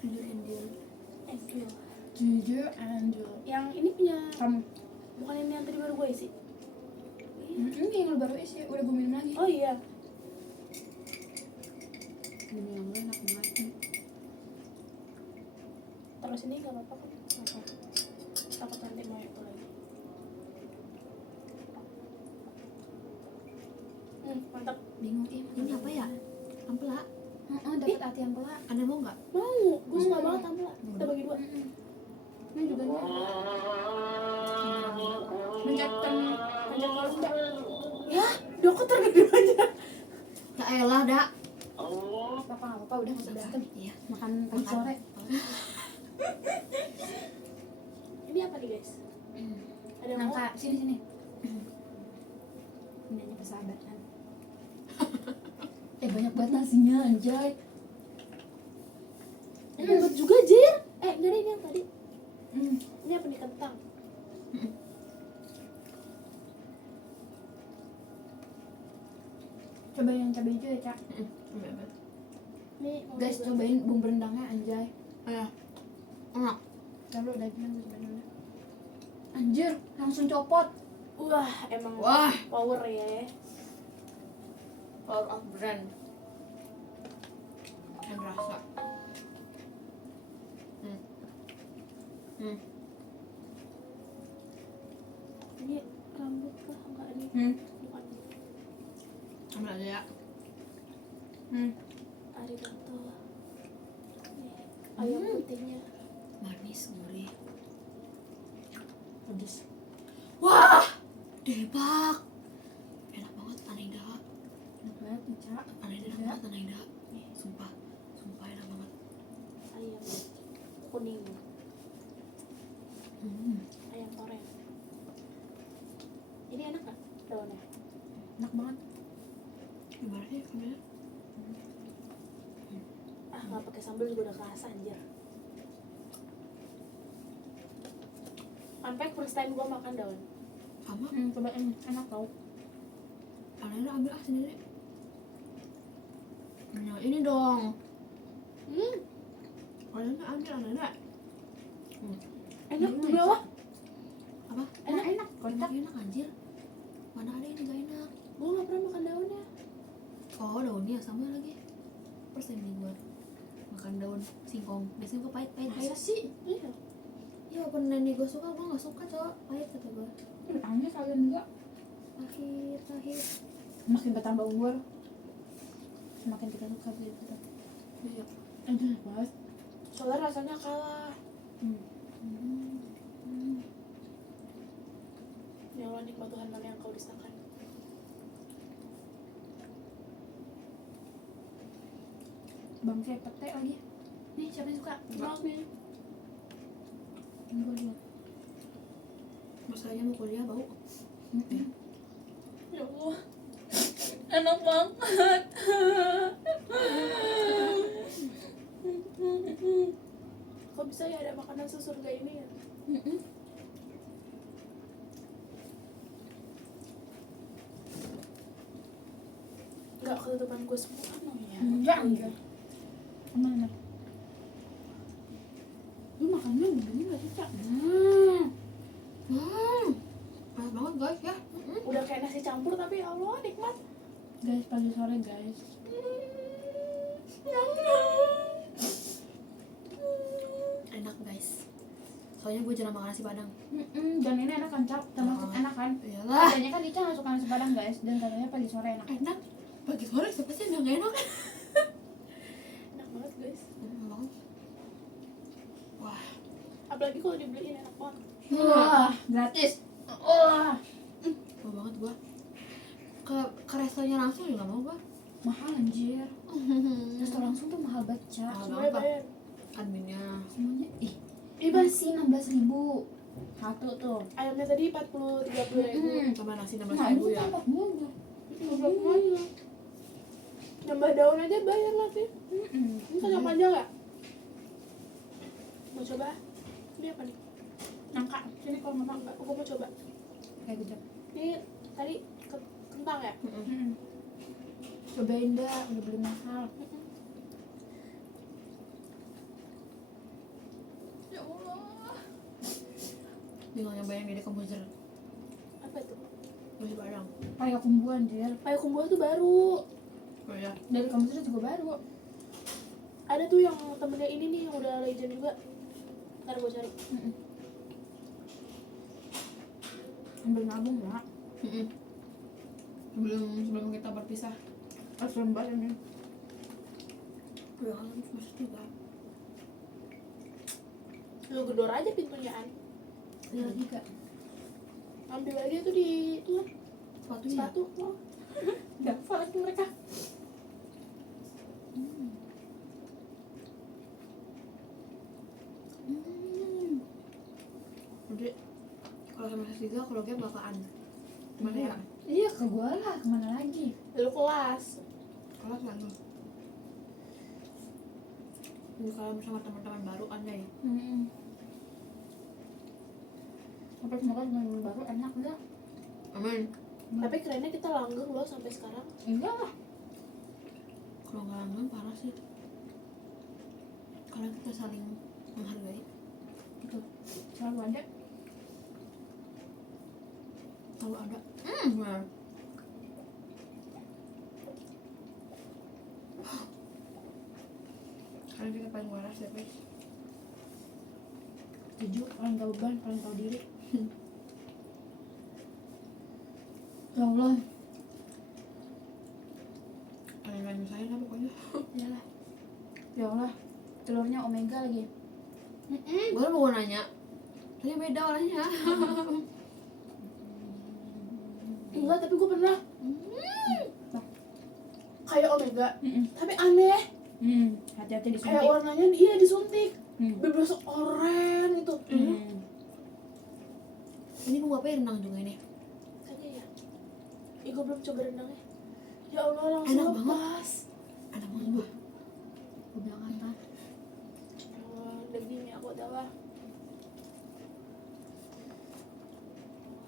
Angel. Jujur Angel. Yang ini punya Kamu. bukan ini yang tadi baru gue isi. Ini yang lu baru isi, udah gue minum lagi. Oh iya. Minum yang lu enak banget. Terus ini nggak apa-apa kan? Takut nanti mau itu lagi. Mantap. Bingung Ini apa ya? Ampela. Dapat hati yang pelak. Ada mau nggak? Mau, gue suka banget ampela. Kita bagi 2. Ini juga nih. Mencetkan Kalau enggak. Ya, dokter gede banyak. Ya elah, Dak. apa-apa udah nggak usah berantem. Iya. Makan pagi sore. Ini apa nih guys? Ada yang mau? Nangka sini. Ini aja persahabatan. Banyak banget nasinya anjay. Lembut juga Jir. Enggak ada ini yang tadi. Ini apa nih, kentang? Cobain yang cabai hijau ya, Cak. Nih, mau Guys, coba. cobain bumbu rendangnya anjay. Ayo. Enak. Lalu dagingnya gue cobain dulu. Anjir, langsung copot. Wah, emang Wah. power ya. Power of brand. Yang rasa. Ini rambut kah? Enggak ini. Bukan. Ambil aja ya. Arigato. Nih, ayam putihnya. Manis, gurih. Pedes. Wah, debak. Enak banget, Anaida. Enak banget nih, Cak. Anaida enak banget, Anaida. Sumpah enak banget. Ayam kuning. Ayam toren. Ini enak gak daunnya? Enak banget. Gimana sih kameranya? Nggak pakai sambal juga udah kerasa anjir. Sampai first time gua makan daun. Sama. Cobain, enak tau. Anaida ambil sendiri. Nah, ini dong. Anaida ambil Anaida. Enak di bawah. Apa? Enak. Enak, enak anjir. Mana ada ini gak enak? Gua nggak pernah makan daunnya. Oh, daunnya sama lagi. First time nih gue makan daun singkong. Biasanya gue pahit-pahit. Masa sih? Iya. Ya walaupun nenek gue suka, gue gak suka cowok. Pahit kata gue. Rendangnya kalian juga. Pahit. Makin bertambah umur, semakin kita suka sih kita. Iya. Enak banget. Soalnya rasanya kalah. Ya Allah, nikmat Tuhan mana yang kau dustakan. Bang saya pete lagi. Nih, siapa yang suka? Maaf nih. Ini gue juga. Masanya mau kuliah bau. Ya Allah. Enak banget. Kok bisa ya ada makanan sesurga ini ya? Enggak ketutupan gue semua emang ya? Enggak. Mana? Lu makannya begini gak sih, Cak? Panas banget guys ya. Udah kayak nasi campur tapi ya Allah nikmat. Guys, pagi sore guys. Enak guys. Soalnya gue jarang makan nasi padang. Dan ini enak kan, Cak? Termasuk enak kan? Iyalah. Katanya kan Ica gak suka nasi padang guys. Dan katanya pagi sore enak. Enak. Pagi sore siapa sih yang gak enak? Enak banget guys. Enak banget. Wah. Apalagi kalau dibeliin enak banget. Wah, gratis. Wah, Mau banget gue. Ke restonya langsung juga mau gue. mahal anjir. Restoran langsung tuh mahal banget, Cak. Mahal Semuanya banget, bayar. Adminnya. Semuanya Ih, Bang. masih 16.000 satu tuh. Ayamnya tadi 40-30 ribu. Tambah nasi Nah, 16.000 itu ya. tampak mulu. Nambah daun aja bayar nanti. Ini kacang panjang nggak? Mau coba? Ini apa nih? Nangka. Sini kalau mama nggak, aku mau coba. Kayak gitu. Ini tadi kentang ya? Cobain dah, udah beli mahal. nyobain yang di komposer Apa itu? nasi padang. Payakumbuh anjir. Payakumbuh tuh baru. Oh ya. Dari komposer juga baru. Ada tuh yang temennya ini nih yang udah legend juga. Ntar gue cari. Ambil nabung ya. Sebelum kita berpisah. Asal banget ini. Udah kan semester 3. Lu gedor aja pintunya An. Iya juga. Ambil aja tuh di itu Sepatunya. sepatu. Oh. Daftar lagi mereka. Jadi kalau semester 3 kalau game bakalan gimana ya? Iya ke gua lah, kemana lagi? Lu kelas. Kelas kan lu. Jadi kalau bersama teman-teman baru anjay. Apa semoga teman baru enak enggak? Amin. Tapi kerennya kita langgeng loh sampai sekarang. Enggak lah. Kalau nggak langgeng parah sih. Karena kita saling menghargai. Gitu. Selalu ada. Selalu ada. Benar. Karena kita paling waras ya guys. Setuju, paling tahu beban, paling tahu diri. Ya Allah. Kalian nggak nyusahin lah pokoknya. Iyalah. Ya Allah. Telurnya omega lagi. Gue mau nanya. Tanya beda orangnya. Enggak, tapi gue pernah Nah. kayak omega. Tapi aneh. Hati-hati Kayak disuntik. warnanya dia disuntik. Hmm. Bebas oren itu. Ini mau ngapain renang juga ini? Kayaknya ya. Ih, gue belum coba renangnya. Ya Allah, langsung Enak banget. lepas. Ada banget. Gue bilang apa? Ya Allah, dagingnya aku adalah.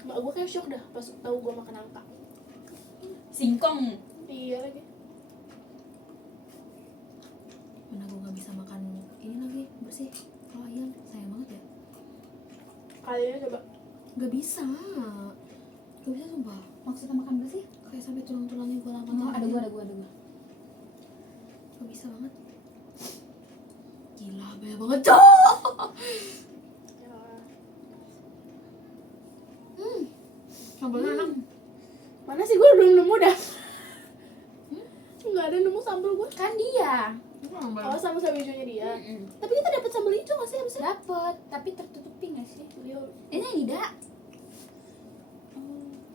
Mak gue kayak shock dah pas tahu gue makan angka. Singkong. Iya lagi. Mana gue nggak bisa makan ini lagi bersih. Kalau ayam sayang banget ya. Kalian coba. Gak bisa sumpah. Maksudnya makan apa sih? Kayak sampai tulang-tulangnya gue lama. Oh, ada gua. Gak bisa banget. Gila banyak banget cok. Ya. Sambalnya enak. Mana sih gue belum nemu dah. Nggak ada nemu sambal gue. Kan dia. Oh, sambal hijaunya dia. Tapi kita dapat sambal hijau nggak sih habisnya? Dapet, tapi tertutupi nggak sih? Iya. Ini tidak.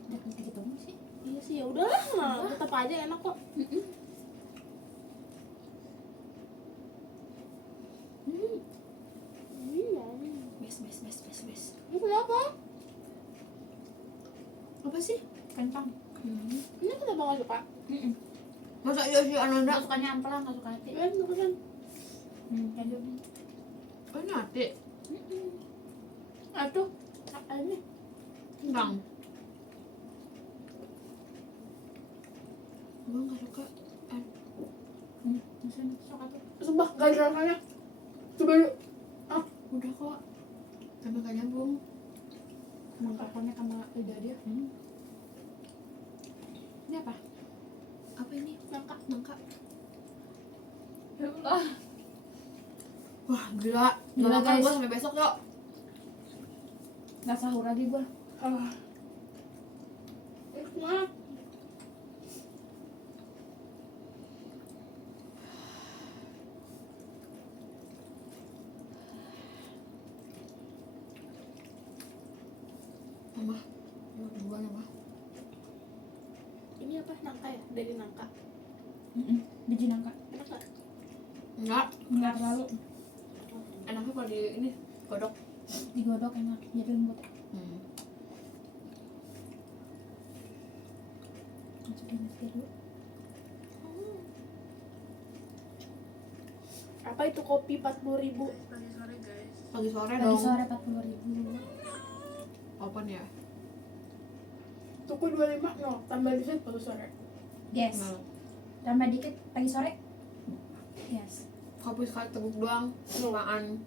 Dapat gitu sih. Iya sih, ya udahlah. Nah, tetap aja enak kok. Best. Ini kenapa? Apa sih? Kencang. Ini kenapa nggak suka? Masa iya sih Ananda? Nggak sukanya ampela, nggak suka hati. Iya, bukan. Keju. Oh ini hati. Aduh, ini. Kentang. Gue gak suka. Misalnya suka tuh. Sumpah, gak ada rasanya. Coba yuk. Udah kok. Sampai gak nyambung. Mangkakannya sama lidah dia. Ini apa? Apa ini? Nangka. Ya Allah. Wah gila. Gila, Gak makan guys. gue sampai besok yuk. Nggak sahur lagi gua. Maaf. Mama duluan ya, Ma. Ini apa? Nangka ya? Dari nangka. Biji nangka. Enak gak? Enggak. Nggak terlalu. Enaknya kalau di ini godok. Digodok enak. Jadi lembut. Masukin nasi dulu. Apa itu kopi 40.000? Pagi sore Pagi dong. sore 40.000. Open ya. Tuku 25, no. Tambah dikit baru sore. Yes. Nah, Tambah dikit pagi sore. Yes. kopi sekali teguk doang. Apaan?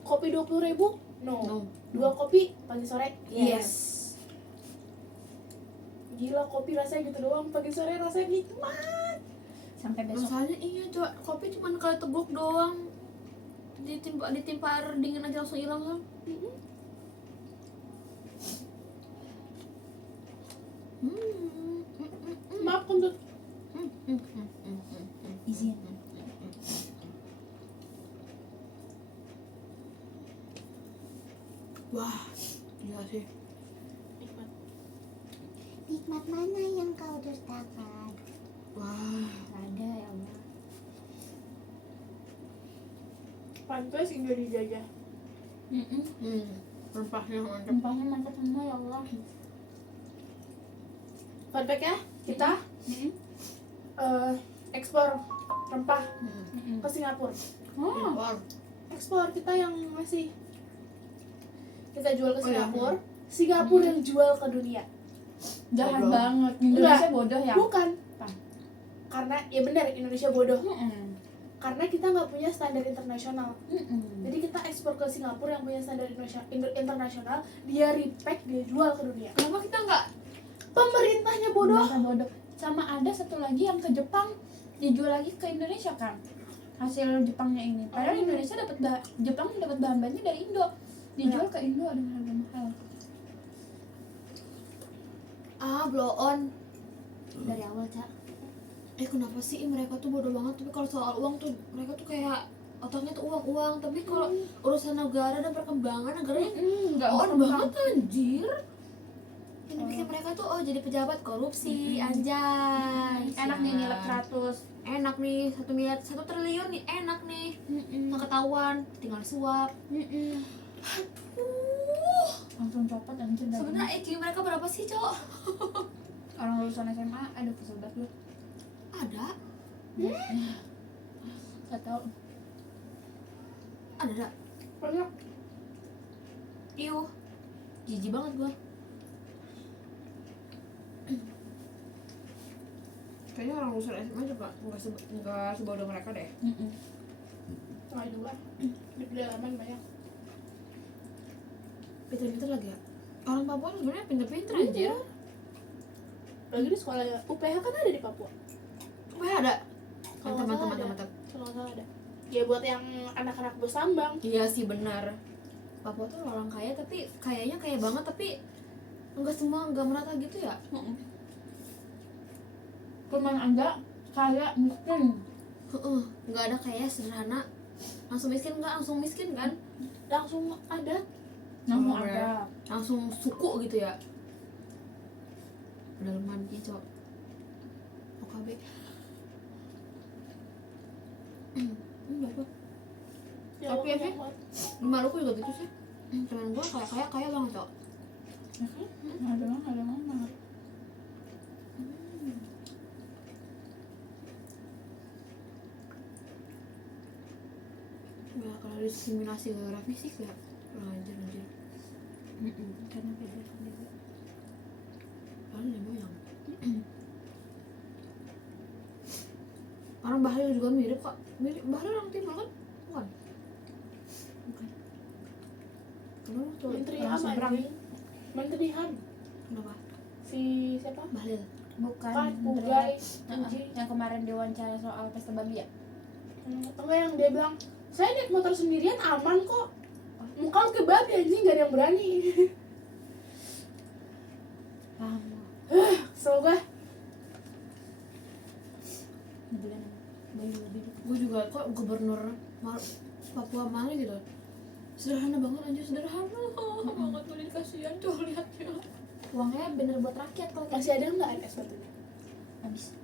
Kopi 20.000 No. 2 kopi pagi sore? Yes. Gila, kopi rasanya gitu doang, pagi sore rasanya nikmat. Sampai besok. Rasanya iya coba, kopi cuma kalau teguk doang, ditimpa air dingin aja langsung hilang kan. Maaf untuk Izin. Wah, gila sih. nikmat. Nikmat mana yang kau dustakan? Wah, Ada ya Allah. Pantes enggak dijajah. rempahnya mantap. Rempahnya mantap semua ya Allah. Fun fact ya, kita ekspor rempah ke Singapura. Oh, Impor. Ekspor kita yang masih kita jual ke Oh, iya. Singapura. Singapura yang jual ke dunia. jahat Goblok. banget. Indonesia bodoh ya. Bukan. Apa? Karena ya benar Indonesia bodoh. Mm-mm. Karena kita nggak punya standar internasional. Mm-mm. Jadi kita ekspor ke Singapura yang punya standar internasional, dia repack, dia jual ke dunia. Kenapa kita nggak? Pemerintahnya bodoh. Mereka bodoh. Sama ada satu lagi yang ke Jepang dijual lagi ke Indonesia kan. Hasil Jepangnya ini. Padahal Indonesia Jepang dapat bahan-bahannya dari Indo. Dijual ke Indo dengan harga mahal. Blow on. Dari awal, Cak. Kenapa sih mereka tuh bodoh banget? Tapi kalau soal uang tuh mereka tuh kayak otaknya tuh uang. Tapi kalau urusan negara dan perkembangan negaranya Enggak on banget anjir. Yang bikin mereka tuh jadi pejabat korupsi, anjay. Enak nih Sialan. nilai 100. Enak nih 1 miliar 1 triliun nih enak nih. Nggak ketahuan, tinggal suap. Langsung copot anjir dari Sebenarnya IQ mereka berapa sih, Cok? orang lulusan SMA. Aduh, kesel banget lu. Ada. Gak tau. Ada. Banyak. Iuh. Jijik banget gua. Kayaknya orang lulusan SMA juga nggak sebodoh mereka deh. Nggak juga. Di pedalaman banyak. Pinter-pinter lagi ya. Orang Papua sebenarnya pinter-pinter anjir. Lagi di sekolah UPH kan ada di Papua. Wah ada. Kalau nggak salah ada. Mantap. Kalau nggak salah ada. Ya buat yang anak-anak bos tambang. Iya sih benar. Papua tuh orang kaya tapi kayaknya kaya banget tapi nggak merata gitu ya. Cuman ada kaya miskin. Nggak ada kaya sederhana langsung miskin, nggak langsung miskin kan, Langsung ada. Namun Oh, ada. langsung suku gitu ya. Pedalaman gitu. OKB. Berapa? Ya, Tapi ya, banyak sih. banget. Di Maluku juga gitu sih. Temen gue kaya banget, Cok. Ya kan? Ada mana? Ya kalau diskriminasi gara-gara fisik ya. Anjir. Karena beda juga. Paling dia moyang. Orang Bahlil juga mirip kok. Mirip Bahlil orang timur kan? Bukan. Kenapa tuh? Menteri orang HAM seberang? anjing. Menteri HAM. Kenapa? Si siapa? Bahlil. Bukan. Kan Menteri. Pugai. Heeh, yang kemarin diwawancara soal pesta babi ya. Enggak yang dia bilang, saya naik motor sendirian aman kok. Muka lu ke babi anjing, gak ada yang berani. Paham. Kesel gue. Nyebelin. Babi. Gue juga kok gubernur Papua mana gitu. Sederhana banget anjir, sederhana banget. Gue kasihan tuh liatnya. Uangnya bener buat rakyat kalau kayak Masih ada nggak ada sepatunya? habis.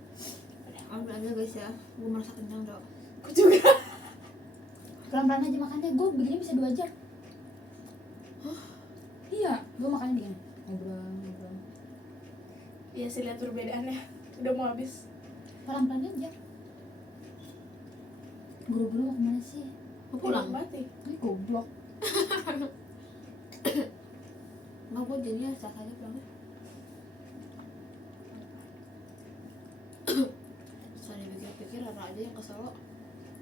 Ambil aja guys ya. Gue merasa kenyang dok. Aku juga. Pelan-pelan aja makannya. Gue begini bisa 2 jam. Iya, gue makannya begini. Ngobrol. Iya sih, lihat perbedaannya. Udah mau habis. Pelan-pelan aja. Buru-buru mau kemana sih? Mau pulang? Mati. Ini goblok. Nggak, gue jadinya sah aja pulangnya. Soalnya pikir-pikir ada aja yang ke Solo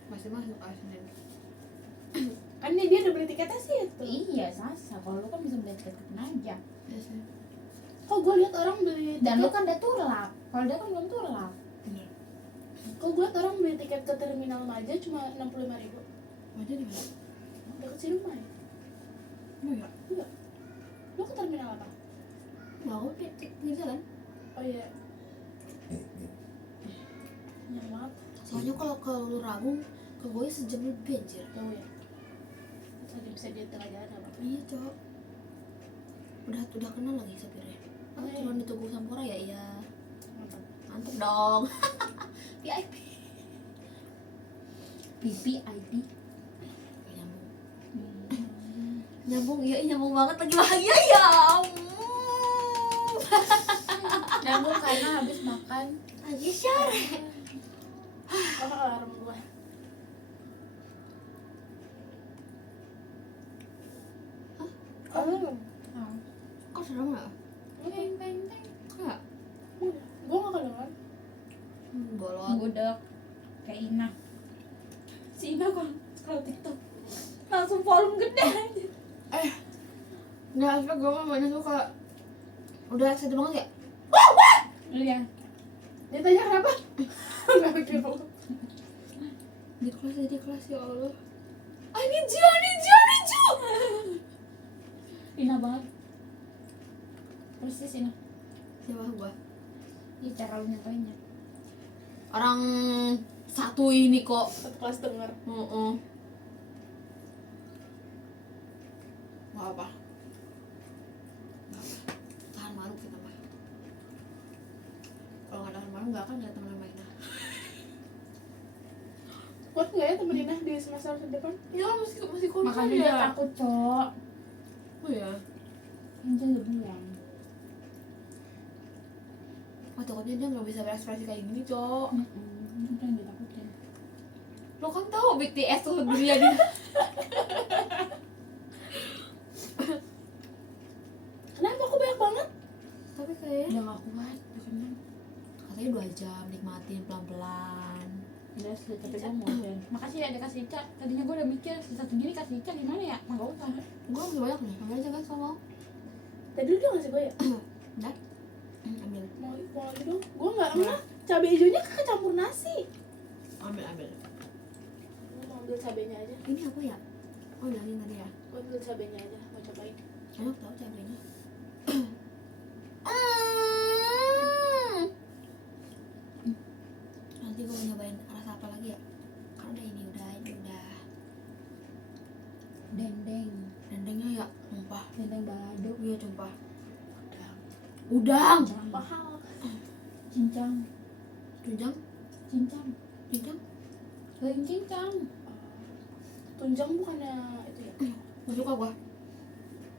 masih masuk Senin. Kan dia udah beli tiketnya sih itu. Iya sasa, kalau lu kan bisa beli tiket kapan aja. Biasanya. Kok gue liat orang beli Dan lu tiket, kan udah turlap, kalau dia kan belum turlap. Bener. kok gue liat orang beli tiket ke terminal Maja cuma 65.000. Aja di mana? Deket sini rumah ya? Oh ya. Enggak. Lu ke terminal apa? Mau pinggir jalan. Oh iya. Ya maaf. Soalnya kalau ke Luragung ke gue sejam lebih anjir. Oh ya. Lagi bisa di tengah jalan apa? Iya cok. Udah kenal lagi sopirnya. Ah, Oh, iya. cuma ditunggu Sampora ya iya. Mantap. Mantep dong. VIP. PPIP. Nyambung. Hmm. Nyambung iya nyambung banget lagi bahagia ya. Nyambung karena habis makan. Lagi share. Apa alarm gue? Alarm? Oh. Kok serem ya? Teng teng teng. Kayak Udah. Gue gak kedengeran. bolot. Ngudek kayak Ina. Si Ina kan scroll TikTok langsung volume gede aja. Nggak, aspek gue mah banyak suka. Udah excited banget ya? Iya. Dia tanya kenapa? Gak mikir. Di kelas ya Allah. I need you. Ina banget. Persis Ina. Siapa gua? Ini cara lu nyatainnya. Orang satu ini kok. Satu kelas denger. Gak apa. Tahan malu kita mah. Kalau nggak tahan malu nggak akan ada teman mainnya. Kuat gak ya temen Dina di semester depan? Ya masih kuliah Makanya dia takut, Cok. Oh ya. Angel udah bilang. Oh takutnya dia nggak bisa berekspresi kayak gini cok. Itu yang ditakutin. Lo kan tahu BTS tuh dunia dia. Kenapa aku banyak banget? Tapi kayaknya Udah gak kuat, bukannya. katanya 2 jam nikmatin pelan-pelan. Udah sih, tapi gue mau deh. Makasih ya dikasih Ica. Tadinya gue udah mikir sisa segini kasih Ica gimana ya? Mah gak usah. Gue masih banyak nih. Ambil aja guys kalau mau. Tadi lu udah ngasih gue ya? Udah. Ambil. Mau lagi dong? Gue gak enggak. Cabai hijaunya kecampur nasi. Ambil. Gue mau ambil cabenya aja. Ini apa ya? Oh bilangin tadi ya. Gue ambil cabenya aja. Mau cobain. Enak tau cabenya. Nanti gue mau nyobain rasa apa lagi ya? Kan udah ini udah. Dendeng. Dendengnya ya, tumpah. Dendeng balado. Iya tumpah. Udang. Mahal. Cincang. Tunjang. Cincang. Goreng cincang. Tunjang bukannya itu ya? Gak suka gua.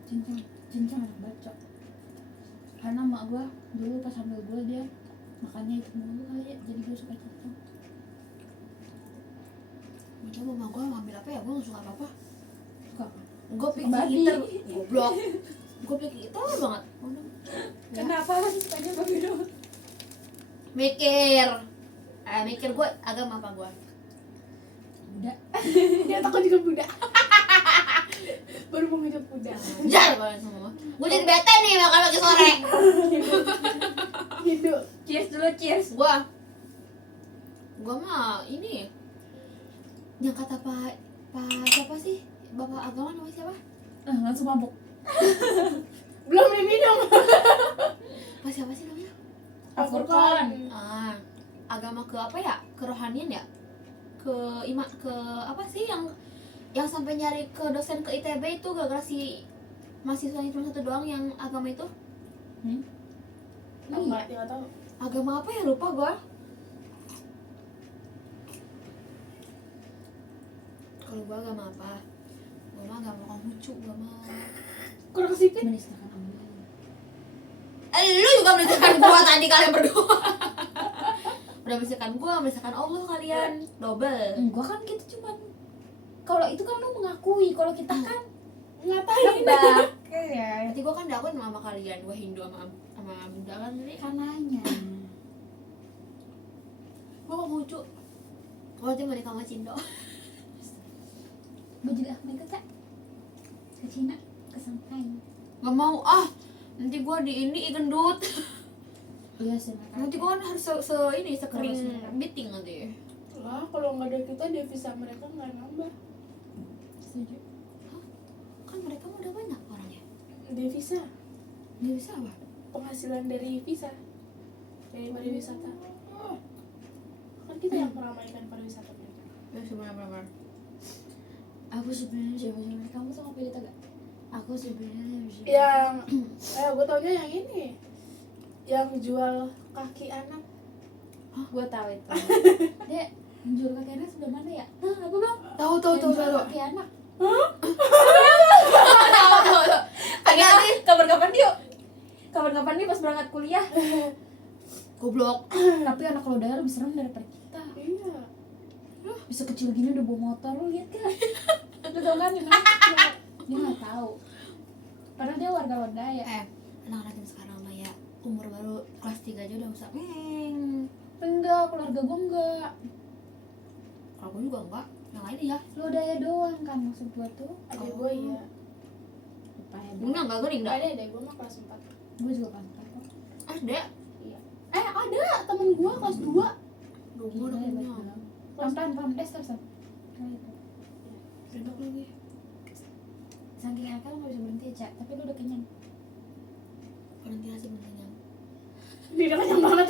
Cincang enak banget, Cok. Karena mak gue dulu pas hamil gue dia makannya itu mulu kali ya, jadi gue suka cincang. Udah mama gua ngambil apa ya? Gua gak suka apa-apa. Suka. Gue Babi. pikir gitar. Goblok. Gue pikir gitar banget. Udah. Ya. Kenapa masih sukanya babi doang? Mikir gue agama apa gue? Udah. Dia takut juga budak. Baru mau ngajak budak. Jar banget sama mama. Gue jadi bete nih makan pagi sore. Gitu. Cheers dulu, cheers. Gue mah ini yang kata pak siapa sih bapak agama namanya siapa? Langsung mabuk. Belum diminum. Pak siapa sih namanya? Al-Furqan. Agama ke apa ya? Kerohanian ya? Ke apa sih yang sampai nyari ke dosen ke ITB itu gara-gara si mahasiswanya cuma satu doang yang agama itu? Aku nggak tahu. Agama apa ya lupa gua. Kalau gua agama apa? Gua mah agama Konghucu, gua mah. Kurang sipit. Menistakan Allah. Lu juga menistakan gua tadi kalian berdua. Udah menistakan gua, menistakan Allah kalian. Double. Gua kan gitu cuman kalau itu kan lu mengakui, kalau kita kan Ngapain? nebak. Iya. Berarti gua kan dakwah sama kalian, gua Hindu sama Buddha kan jadi Kananya. gua Konghucu. Gua aja menikah sama Cindo. Gue juga mereka Kak. Cina ke Shanghai. Gak mau nanti gua di ini gendut. Iya sih mereka. Nanti gua kan harus ini sekering Harus beating nanti. Lah kalau nggak ada kita devisa mereka nggak nambah. Setuju. Kan mereka udah banyak orangnya. Devisa Dia bisa apa? penghasilan dari visa, dari pariwisata. Kan kita yang meramaikan pariwisata mereka. Ya benar-benar. Aku sebenarnya siapa sih? Kamu tuh ngopi itu gak? Aku sebenarnya siapa? Yang gue taunya yang ini, yang jual kaki anak. Gue tahu itu. Dia jual kaki anak sebelah mana ya? Nah, apa bang? Tahu. Yang jual kaki anak. Tahu. Kapan-kapan yuk. Kapan-kapan nih pas berangkat kuliah. Goblok. Tapi anak lo udah lebih serem daripada kita. Iya. Bisa kecil gini udah bawa motor, lo lihat kan? Lo tau kan? Dia nggak tahu. Padahal dia warga Loda ya. Anak-anak yang sekarang mah ya umur baru kelas 3 aja udah bisa Enggak, keluarga gue enggak. kalau gue juga enggak, yang lain ya Loda ya doang kan maksud gue tuh. Ada gue iya. Lupa ya. punya enggak gering dah Ada gue mah kelas 4. Gue juga kan. ada Ada temen gue kelas 2. gue udah punya Pelan-pelan, terus. enak lagi Saking akal nggak bisa berhenti Cak, tapi lu udah kenyang. berhenti aja bentingnya Dia udah kenyang banget.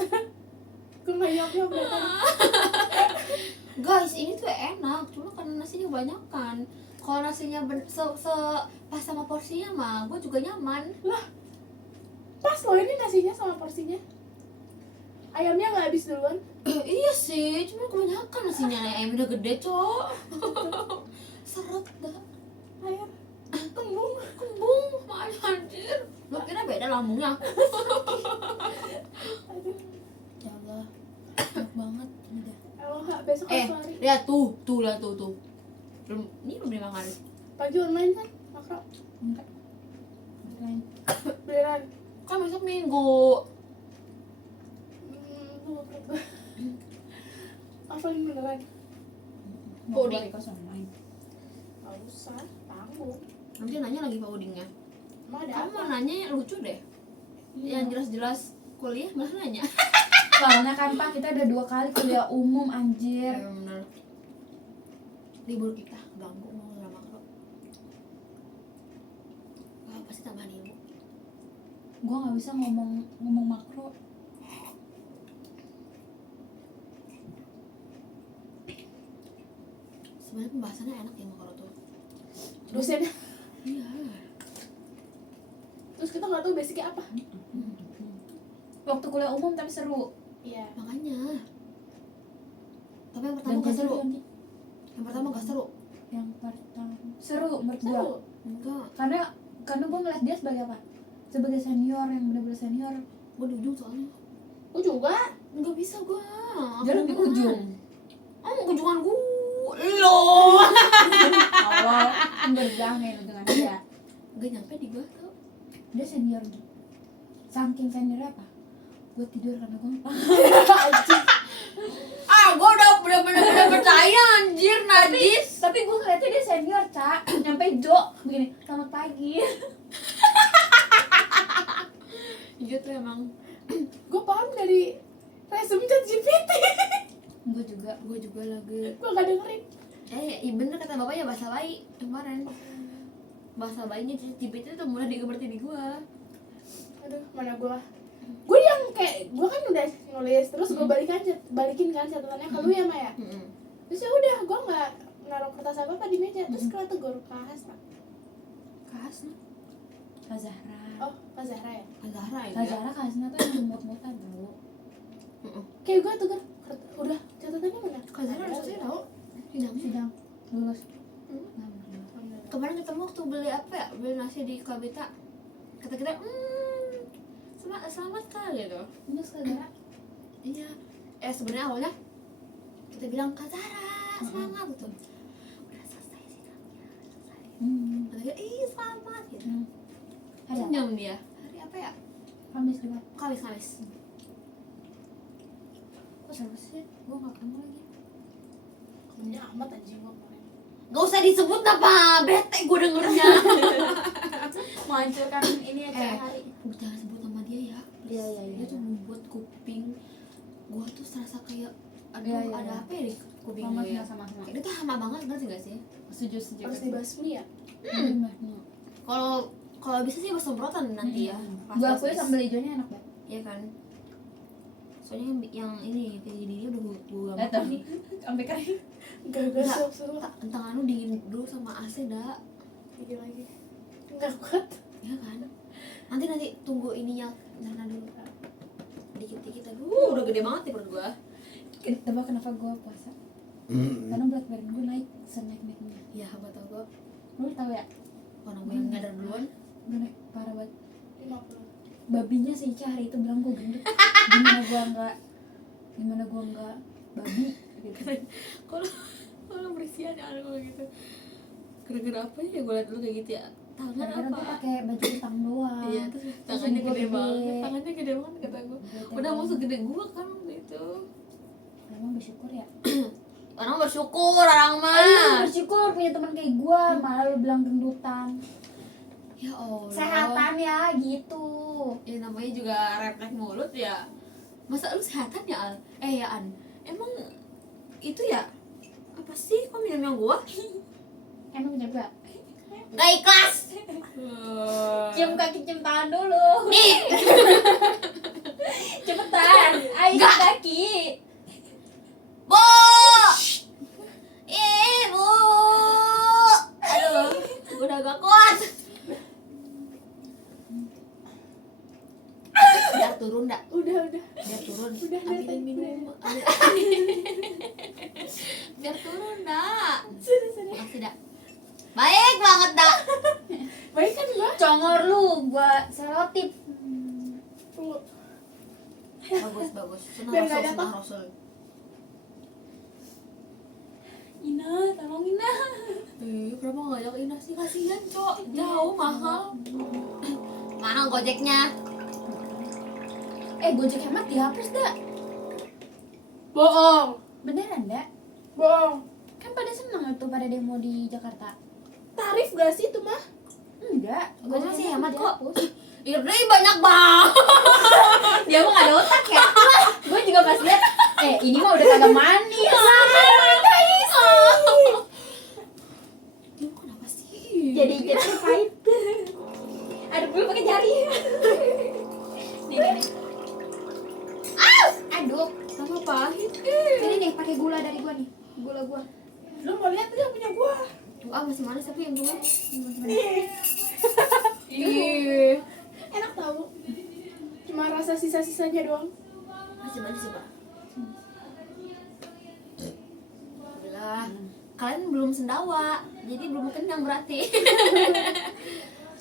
Gue nggak nyap berapa. guys ini tuh enak cuma karena nasinya kebanyakan. Kalau nasinya pas sama porsinya mah gue juga nyaman. Pas loh ini nasinya sama porsinya. Ayamnya nggak habis duluan. Iya sih cuma kebanyakan nasinya ayam udah gede cok. Seret dah Ayam kembung. makanya anjir lo kira beda lambungnya. Aduh. Ya Allah, enak banget. Udah. Aloha besok hari. Lihat tuh belum belum dimakan. Pagi online kan makro. Enggak. Lain. Beneran. Kan besok minggu. Offline beneran. Puding. Kosong main. Gak usah. Tanggung. Nanti nanya lagi Pak Udingnya. Emang ada Kamu apa? mau nanya yang lucu deh. Yang jelas-jelas kuliah malah nanya. Soalnya kan Pak kita ada 2 kali kuliah umum anjir. Ya bener. Libur kita ganggu mau sama makro. Wah pasti tambahan ilmu. Gua nggak bisa ngomong makro. Sebenarnya pembahasannya enak ya makro tuh. Dosennya. Iya. Terus kita nggak tahu basicnya apa. Waktu kuliah umum tapi seru. Iya. Makanya. Tapi yang pertama Dan gak jadi seru. nanti Yang pertama gak seru. yang pertama seru menurut gua. Seru. Enggak. Karena gua ngeliat dia sebagai apa? Sebagai senior yang benar-benar senior. Gue di ujung soalnya. Gue juga. Nggak bisa gue. Dia lebih ujung. Ujungan gue. Lo. Awal berjangan dengan dia. Gak nyampe di gue tau. Dia senior gitu. Saking seniornya apa? Gue tidur karena gue nggak Gue udah bener-bener percaya anjir najis. Tapi gue ngeliatnya dia senior, Cak. Nyampe Jo begini, selamat pagi. Iya tuh emang. Gue paham dari resume ChatGPT. Gue juga. Gue juga lagi. Gue gak dengerin. Iya bener kata bapak ya bahasa bayi kemarin. Bahasa bayinya ChatGPT itu mulai digeberti di gue. Aduh, mana gue? Gue yang kayak gue kan udah nulis terus gue balikin kan catatannya ke lu ya Maya. Terus ya udah gue nggak naruh kertas apa di meja. Terus kalau tegur Kak Kasna. Kak Zahra. Oh, Kak Zahra ya. Zahra Kak ya. Zahra Kak Hasna tuh yang mut-mutan tau. Kayak gue tegur udah catatannya mana? Kak Zahra udah selesai tau. Sidang lulus. Kemarin ketemu waktu beli apa ya? Beli nasi di Kabita. Kata kita selamat Kak gitu. Lulus Kak Zahra. Iya. Sebenarnya awalnya kita bilang Kak Zahra semangat gitu. Udah selesai sidangnya, selesai. Kata dia, selamat gitu. Hari apa? Senyum dia. Hari apa ya? Kamis juga. Kamis. Kok seru sih? Gue gak ketemu lagi. Kemennya amat anjing gue kemarin. Gak usah disebut apa, bete gue dengernya. Menghancurkan ini aja hari. Jangan sebut nama dia ya. Iya. Dia tuh membuat kuping gue tuh serasa kayak aduh Iya, iya, ada iya. apa ya di kuping Sama gue ya. sama. Kayak dia tuh hama banget, ngerti gak sih? Setuju. Harus dibasmi ya. Kalau bisa sih semprotan nanti ya. Gua akui sambal hijaunya enak banget. Iya kan. Soalnya yang ini kayak gini udah gue Lihat makan tuh. nih. Sampai kering. Gak Enggak. suruh Tangan lu dingin dulu sama AC dah. lagi. Enggak kuat. Ya kan. Nanti tunggu ininya nyana dulu. Dikit-dikit aduh udah gede banget nih perut gua. Tebak kenapa gue puasa? Karena berat badan gue naik senaik-naiknya. Ya apa tau gua. Lu tahu ya? Orang gue yang nyadar duluan. Gue naik parah banget. 50. Babinya si Ica hari itu bilang gue gendut. Gimana gua enggak babi gitu. Kalau bersihan ya kalau gitu. Gara-gara apa ya gue liat dulu kayak gitu ya. Tangan Kadang-kadang tuh apa? pakai baju hitam doang. Iya, terus Terus tangannya gua gede banget. Tangannya gede banget kata gue. Bete Udah mau banget. segede gua kan gitu. Emang bersyukur ya. Orang bersyukur orang Lu mah. bersyukur punya teman kayak gua, malah lu bilang gendutan. Ya Allah. Sehatan ya gitu. Ya namanya juga refleks mulut ya. Masa lu sehatan ya Al? Ya An. Emang itu ya apa sih kok minum yang gua? Emang coba Gak ikhlas. cium kaki cium tangan dulu. Nih. Cepetan, ayo cium Nggak. kaki. Bu. Ibu. Aduh, udah gak kuat. Biar turun dak. Udah. Biar turun. Udah, Ambilin minum. Biar turun dak. Makasih dak. Baik banget dak. Baik kan gua? Congor lu, gua selotip. Tunggu. Bagus. Biar nggak ada Senang Rasul. Ina, tolong Ina. Kenapa nggak ajak Ina sih? Kasihan cok, jauh mahal. Mahal gojeknya. Gojek hemat dihapus dah. Bohong. Beneran dah? Bohong. Kan pada seneng tuh pada demo di Jakarta. Tarif gak sih itu mah? Enggak, Gua masih hemat kok. dihapus. Irdi banyak banget. Dia mah gak ada otak ya. Gue juga pas liat, ini mah udah kagak manis. Lu kenapa sih? Jadi pahit. Aduk dulu pakai jari. Nih. Aduk. Sama pahit. Ini nih pakai gula dari gua nih. Gula gua. Lu mau lihat tuh yang punya gua? Masih manis tapi untungnya. Ih. Enak tau. Cuma rasa sisa-sisanya doang. Masih manis ya Pak. Alhamdulillah. Kalian belum sendawa, jadi belum kenyang berarti.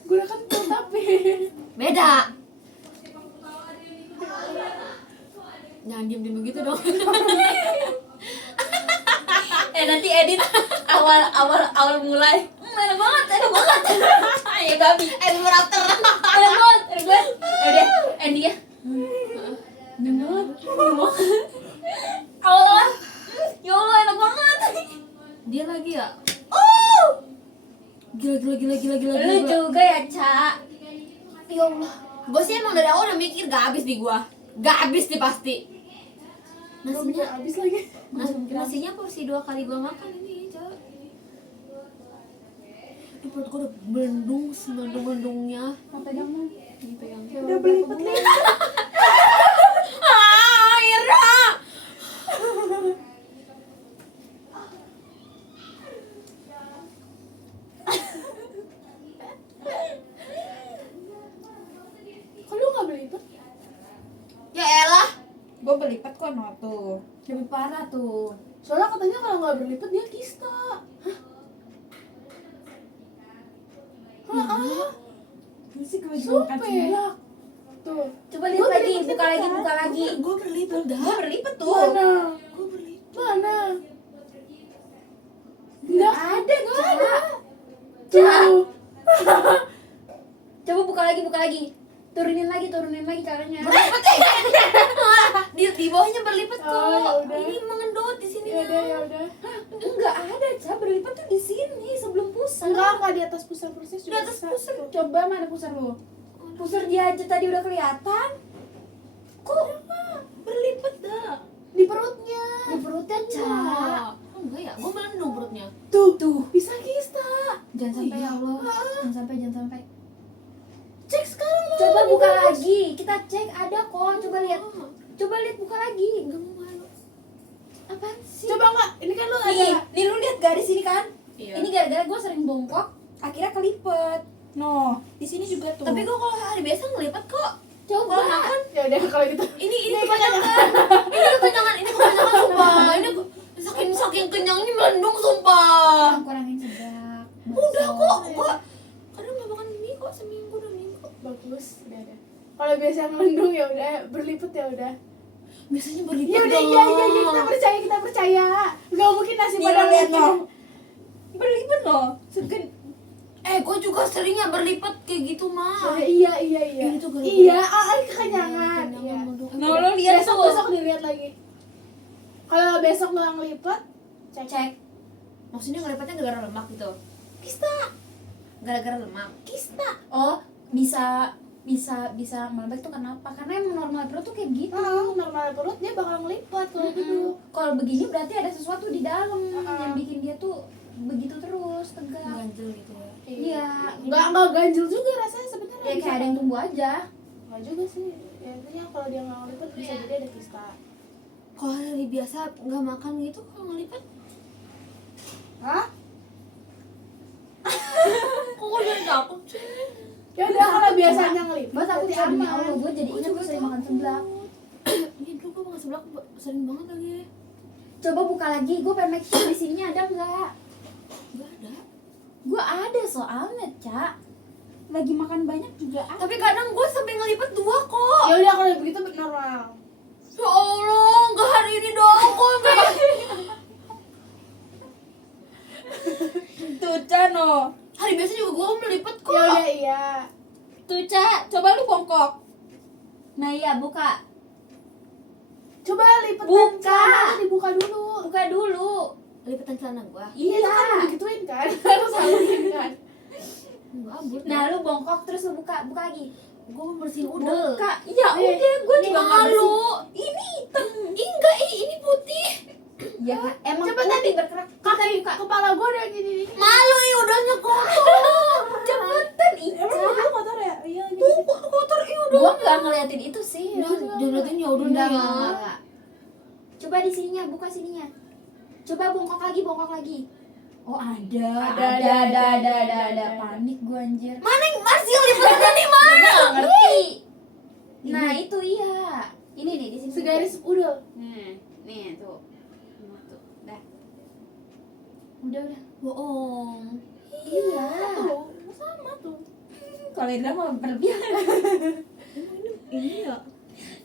Gua udah kentut tapi. Beda. Jangan diem begitu dong. Nanti edit awal mulai. Enak banget. Ya babi. Before after. Enak banget. Udah, Andy ya. Enak banget. Allah. Ya Allah, enak banget. Dia lagi ya. Gila. Lu juga ya, Ca. Ya Allah. Gue sih emang dari awal udah mikir gak habis di gua. Gak habis nih pasti. Gua mikir Nasinya, habis lagi. nasinya porsi 2 kali gua makan ini, Cok. Di perut gua udah belendung, semendung-mendungnya. Mau pegang mau? Dipegang. Udah belipet nih. Ira. Kok lu gak belipet? Ya elah. Gue berlipat kok no tuh. Lebih parah tuh. Soalnya katanya kalau gak berlipet dia kista. Hah? Sih gue juga makan seblak. Tuh. Coba lihat lagi, buka lagi. Gua berlipat dah. Gue berlipat tuh. Mana? Gua berlipat. Mana? Nggak ada, Ca. Tuh. Coba buka lagi. Turunin lagi caranya. Berlipat ya. Di bawahnya berlipat Oh, ya kok. udah. Ini mengendut di sini. ya udah. Enggak ada, Ca. Berlipat tuh di sini sebelum pusar. Enggak di atas pusar persis Di juga atas bisa. pusar. Tuh. Coba mana pusar lu? Pusar dia aja tadi udah kelihatan. Kok berlipat dah? Di perutnya. Di perutnya, Ca. Enggak ya, gue melendung perutnya. Tuh bisa kista. Jangan sampai ya Allah. Jangan sampai. Cek sekarang lah. Coba buka lagi. Kita cek ada kok. Coba lihat. Coba lihat buka lagi. Enggak mau malu. Apaan sih? Coba enggak, ini kan lu Nih, ada. nih lu lihat garis ini kan? Iya. Ini gara-gara gue sering bongkok, akhirnya kelipet. No, di sini juga tuh. Tapi gue kalau hari biasa ngelipat kok. coba. Kalau makan Ya udah kalau gitu. ini kekenyangan. Ini kekenyangan sumpah. Ini saking kenyangnya melendung sumpah. Kurangin sedak. Udah bakso. kok, gua kadang nggak makan mie kok seminggu 2 minggu. Bagus, udah. Kalau biasa melendung ya udah, berlipet ya udah. Biasanya berlipat. Ya udah iya kita percaya. Enggak mungkin nasi Nih, padang lo lihat, gitu. lo. Berlipat loh. Gue juga seringnya berlipat kayak gitu mah. Iya. Ini tuh gara-gara- Iya, kekenyangan. Iya. No, lo lihat tuh. Besok dilihat lagi. Kalau besok nggak ngelipet, cek. Maksudnya ngelipatnya gara-gara lemak gitu. Kista. Gara-gara lemak. Kista. Oh, bisa melembek tuh kenapa? Karena emang normal perut tuh kayak gitu. Normal perut dia bakal ngelipet kalau gitu. Kalau begini berarti ada sesuatu di dalam Mm-mm. yang bikin dia tuh begitu terus tegak. Ganjel gitu ya. Iya. Enggak ganjel juga rasanya sebenarnya. Ya kayak ada yang tumbuh aja. Enggak juga sih. Ya intinya kalau dia nggak ngelipet bisa jadi ada kista. Kalau hari biasa nggak makan gitu kalau ngelipat, Hah? kok gue jadi takut sih? Ya udah kalau biasanya ngelipet Gue takut berarti sama aman. Allah, gue jadi ingat gue sering makan seblak. Iya dulu gue makan seblak sering banget lagi. Coba buka lagi, gue pengen make sure di sininya ada nggak? Gak ada. Gue ada soalnya, Ca. Lagi makan banyak juga ada. Tapi kadang gue sampai ngelipat 2 kok. Ya udah kalau begitu normal. Ya Allah, nggak hari ini dong kok nggak. Tuh, Ca, no. Hari biasa juga gue melipet kok. Ya udah iya. Tuh, Ca, coba lu bongkok. Nah, iya, buka. Coba lipetan Buka. celana dibuka dulu. Buka dulu. Lipetan celana gue. Iya, itu kan digituin kan. Harus halusin kan. Enggak, abut. Nah, lu bongkok terus lu buka lagi. Gue mau bersihin udel. Buka. Ya Nih, udah, gue Ini juga nggak malu. bersih. Ini hitam. Enggak, ini putih. Ya, emang Coba putih tadi berkerak. Kaki kepala gue udah gini. Malu ya udahnya kotor. Cepetan, Ica. Emang lu kotor ya? Iya. Tuh kotor ya udah. Gua nggak ngeliatin itu sih. Jangan ya udahnya ya. Enggak. Coba di sininya, buka sininya. Coba bongkok lagi. Oh, ada. Ada. Panik gua anjir. Mana yang masih lipetannya nih mana? Gua nggak ngerti. Nah, itu iya. Ini nih di sini. Segaris udel. Nih tuh. Tuh, dah. Udah. Bohong. Iya. Tuh, sama tuh. Kalau Indra mah berlebihan. Ini ya.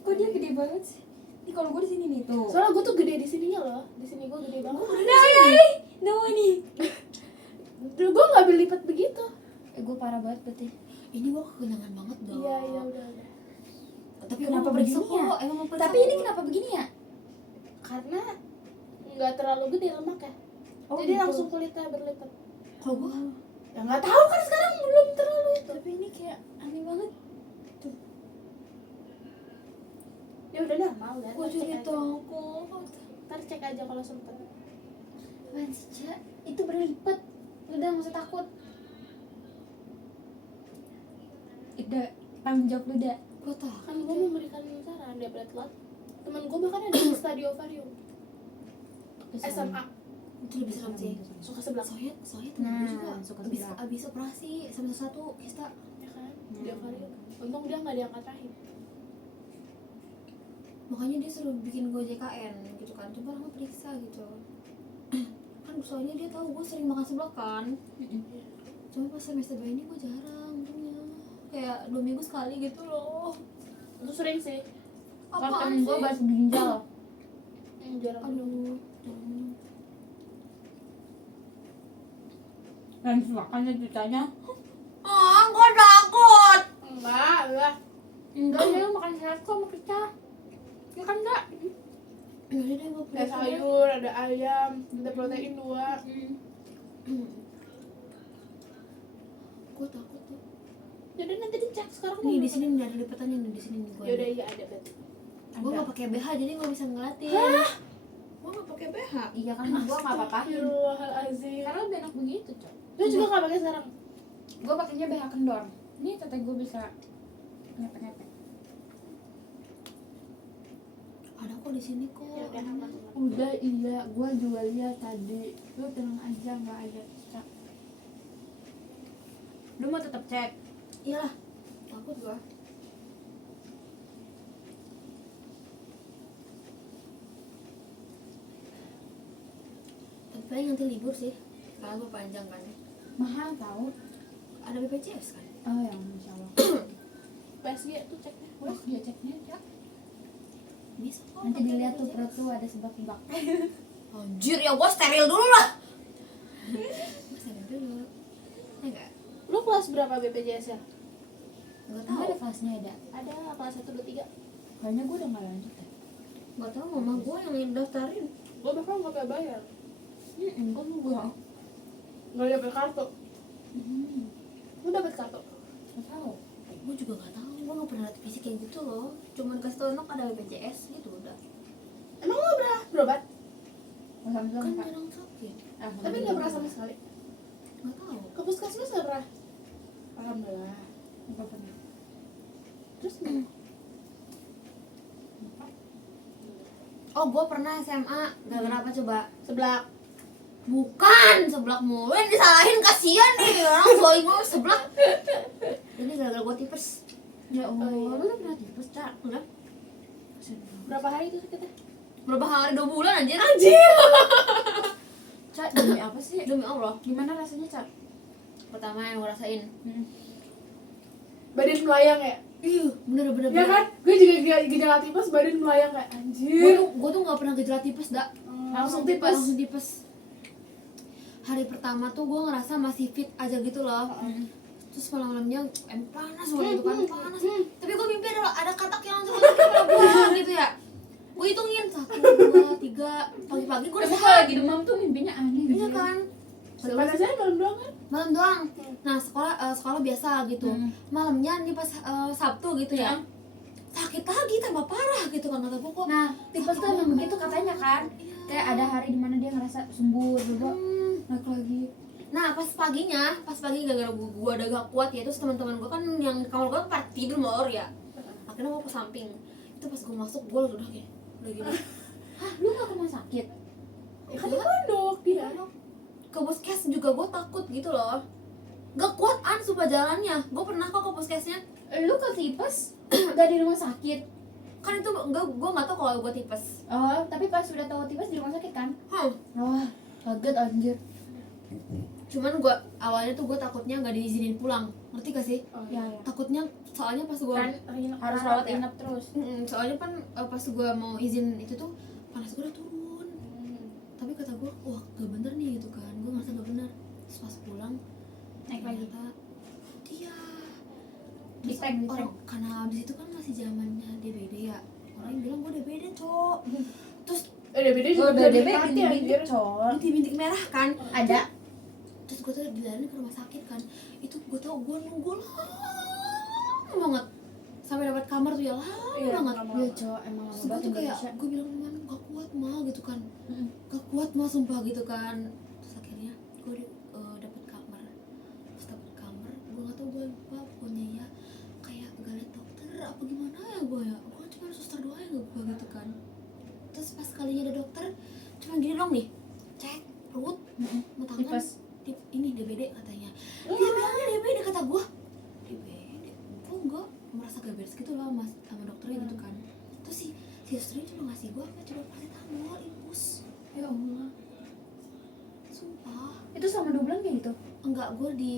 Kok dia gede banget sih? Ini kalau gua di sini nih tuh. Soalnya gue tuh gede di sininya loh. Di sini gue gede banget. Nah, nih. Dulu gue nggak berlipat begitu. Gua parah banget berarti. Ini gua kekenyangan banget dong. Iya udah. Tapi Kenapa kenapa periksa begini ya? kok? Emang mau periksa Tapi ini kok. kenapa begini ya? Karena nggak terlalu gede lemak ya. Oh, Jadi gitu. langsung kulitnya berlipat. Kalau gua Ya nggak tahu kan sekarang belum terlalu itu. Tapi ini kayak aneh banget. Ya udah normal kan. gua jadi takut. Ntar cek aja kalau sempet. Apaan sih, Ca? Itu berlipat. Udah, gak usah takut. Udah, tanggung jawab lu dah. Gua takut. Kan gue memberikan saran dia blood lot. Temen gue bahkan ada di stadium ovarium. SMA Itu lebih serem sih. suka sebelah Soalnya temen gua juga suka abis sebelah. operasi sampai 1 kista. ya kan di ovarium. Untung dia nggak diangkat rahim. Makanya dia suruh bikin gue JKN gitu kan. Coba lah periksa gitu. Kan soalnya dia tahu gue sering makan seblak kan. Cuma pas semester 2 ini gue jarang untungnya. Kayak 2 minggu sekali gitu loh. Itu sering sih. Apaan Makan gua sih? bahas ginjal. Jarang. Aduh. Dan makannya cutanya. Ah, gue takut. Enggak. Enggak, dia makan sehat kok sama kita. Ya kan enggak? Yaudah deh gue Ada sayur, ada ayam, ada protein 2. Gue takut tuh. Yaudah nanti dicek sekarang. Nih di sini nih ada lipatannya nih di sini nih gue. Yaudah iya ada berarti. Gue nggak pakai BH jadi nggak bisa ngeliatin. Gue nggak pakai BH. Iya kan gue nggak apa-apain. Astagfirullahaladzim. Karena lebih enak begitu cok. Lu juga nggak pakai sekarang? Gue pakainya BH kendor. Ini tete gue bisa ngepek-ngepek. Ada kok di sini kok. Ya udah aman. Udah iya, gue juga lihat tadi. Lu tenang aja, nggak ada cek. Lu mau tetap cek? Iyalah. Takut gue. Tapi paling nanti libur sih. Karena gue panjang kan. Mahal tau. Ada BPJS kan. Oh yang insya Allah. PSG tuh ceknya. Wah dia ceknya cek. Bisa kok. Nanti pakai dilihat tuh BPJS. perut tuh ada sebab-sebab. Anjir ya gue steril dulu lah. Gue steril dulu. Ya enggak? Lu kelas berapa BPJS ya? Enggak Emang tahu. ada kelasnya ada? Ada kelas 1, 2, 3. Kayaknya gue udah nggak lanjut deh. Enggak tahu mama gue yang daftarin. Gue bahkan nggak pakai bayar. Oh enggak. Nggak dapet kartu. Lu dapet kartu? Nggak tahu. Gue juga nggak tahu. Gue nggak pernah lihat fisik kayak gitu loh. Cuman kasih tau enak ada BPJS gitu udah. Emang lu pernah berobat? Alhamdulillah Kan Pak. jarang sakit. Tapi nggak pernah sama sekali. Nggak tahu. Ke puskesmas nggak pernah? Alhamdulillah. Nggak pernah. Terus Oh gue pernah SMA. Gara-gara apa coba? sebelah. Bukan seblak mulu yang disalahin, kasihan nih orang soalnya gue seblak. Ini gara-gara gue tipes. Ya Allah, Oh, iya. lu udah pernah tipes cak? Enggak? Berapa hari itu sakitnya? Berapa hari 2 bulan anjir. Cak demi apa sih? Demi Allah. Gimana rasanya cak? Pertama yang gue rasain. Badan melayang ya? Iya bener-bener. Ya kan? Gue juga gejala tipes badan melayang kayak anjir. Gue tuh nggak pernah gejala tipes dak. Langsung tipes. Langsung tipes. Hari pertama tuh gue ngerasa masih fit aja gitu loh. Terus malam-malamnya panas banget gitu kan, panas. Tapi gue mimpi ada katak yang langsung kena kepala gue gitu ya. Gue hitungin 1, 2, 3. Pagi-pagi gue udah Tapi sehat. kalau lagi demam tuh mimpinya aneh Iya gitu. kan. Panasnya malam doang kan? Malam doang. Nah sekolah biasa gitu. Malamnya nih pas Sabtu gitu ya. Sakit lagi tambah parah gitu kan kata gue kok. Nah, tipes tuh emang begitu katanya kan. Kayak ada hari dimana dia ngerasa sembuh, juga naik lagi. Nah pas pagi gara-gara gue udah gak kuat ya, terus teman-teman gue kan yang di kamar gue pada tidur molor ya. Akhirnya gue ke samping. Itu pas gue masuk gue udah kayak udah gini. Hah, lu gak ke rumah sakit? Ya kan di pondok dia. Ke puskes juga gue takut gitu loh. Gak kuat sumpah jalannya. Gue pernah kok ke puskesnya. Lu ke tipes gak di rumah sakit? Kan itu gue gak tau kalau gue tipes. Oh, tapi pas udah tahu tipes di rumah sakit kan? Hmm. Wah, kaget anjir. Cuman gue awalnya tuh gue takutnya nggak diizinin pulang, ngerti gak sih? Oh, Ya, ya. Takutnya soalnya pas gue Kan Harus rawat inap terus. soalnya kan pas gue mau izin itu tuh panas gue udah turun. Tapi kata gue wah gak bener nih gitu kan, gue ngerasa gak bener. Terus pas pulang Naik lagi. ternyata iya. Terus Dicek, dicek. orang karena abis itu kan masih zamannya DBD ya, orang yang bilang gue DBD cok. Terus DBD Oh, juga BDB mati anjir. bintik-bintik cowok. bintik-bintik merah kan. Ada. Terus gue tuh dilariin ke rumah sakit kan. Itu gue tau gue nunggu lama banget sampai dapat kamar tuh ya lama Iya, banget. lama. Iya cowok, emang lama Terus gue banget tuh kayak Indonesia. gue bilang teman gak kuat mah gitu kan. Mm-mm. Gak kuat mah sumpah gitu kan. Terus akhirnya gue dapet kamar. Terus dapet kamar gue gak tau gue lupa pokoknya ya kayak gak liat dokter apa gimana ya gue cuma suster doang yang gue gitu kan. Terus pas kalinya ada dokter cuma gini dong nih cek perut mau tangan Tipes. ini DBD katanya. Dia bilangnya DBD kata gue. DBD gue enggak merasa gak beres gitu loh mas sama dokternya gitu kan. Terus si susternya cuma ngasih gue apa coba paracetamol infus. Ya Allah. Sumpah Itu selama 2 bulan kayak gitu? enggak, gue di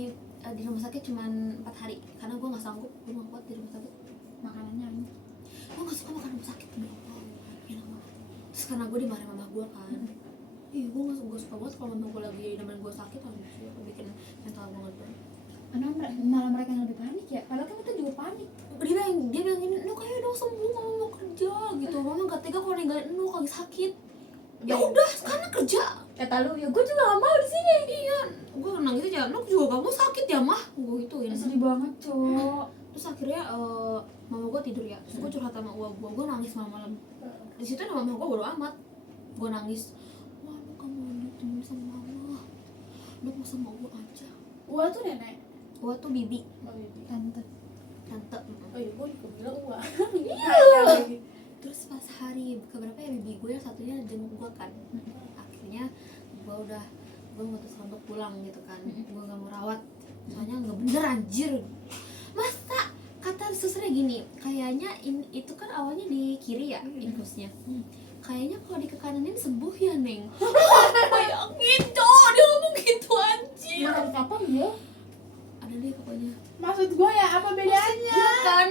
rumah sakit cuma 4 hari karena gue nggak sanggup, gue nggak kuat di rumah sakit. Makanannya aneh. Gue nggak suka makan rumah sakit demi Allah, enak banget. Terus karena gue dimarahin mama gue kan. Ih gue nggak suka banget kalau mama gue lagi nemenin gue sakit, anjir bikin mental gue ngedon. malah mereka yang lebih panik ya, padahal kan kita juga panik. Dia bilang gini, "Nuk ayo dong sembuh, mama mau kerja," gitu. Mama gak tega kalau ninggalin Nuk lagi sakit. Ya udah, sekarang kerja. Kata lu, ya gue juga gak mau di sini. Iya, gue nangis aja. Nuk juga kamu sakit ya mah, gue gituin. Sedih banget cowok. Terus akhirnya mama gue tidur ya. Terus gue curhat sama gue nangis malam-malam. Di situ mama gue bodo amat. Gue nangis. Wah, Nuk kamu temenin sama mama. Nuk mau sama gue aja. Wah tuh nenek. Gue tuh bibi, Oh iya. Tante. Oh iya, gue juga bilang wah. Iya. Terus pas hari keberapa ya bibi gue yang satunya jenguk gue kan. Akhirnya gue memutuskan untuk pulang gitu kan. Gue gak mau rawat, soalnya gak bener anjir. Masa kata susternya gini, kayaknya itu kan awalnya di kiri ya infusnya. Kayaknya kalau di ke kananin sembuh ya Neng. Bayangin cowok dia ngomong gitu anjir. Dari kapan dia? Ada deh pokoknya. Maksud gue ya apa bedanya? Iya kan?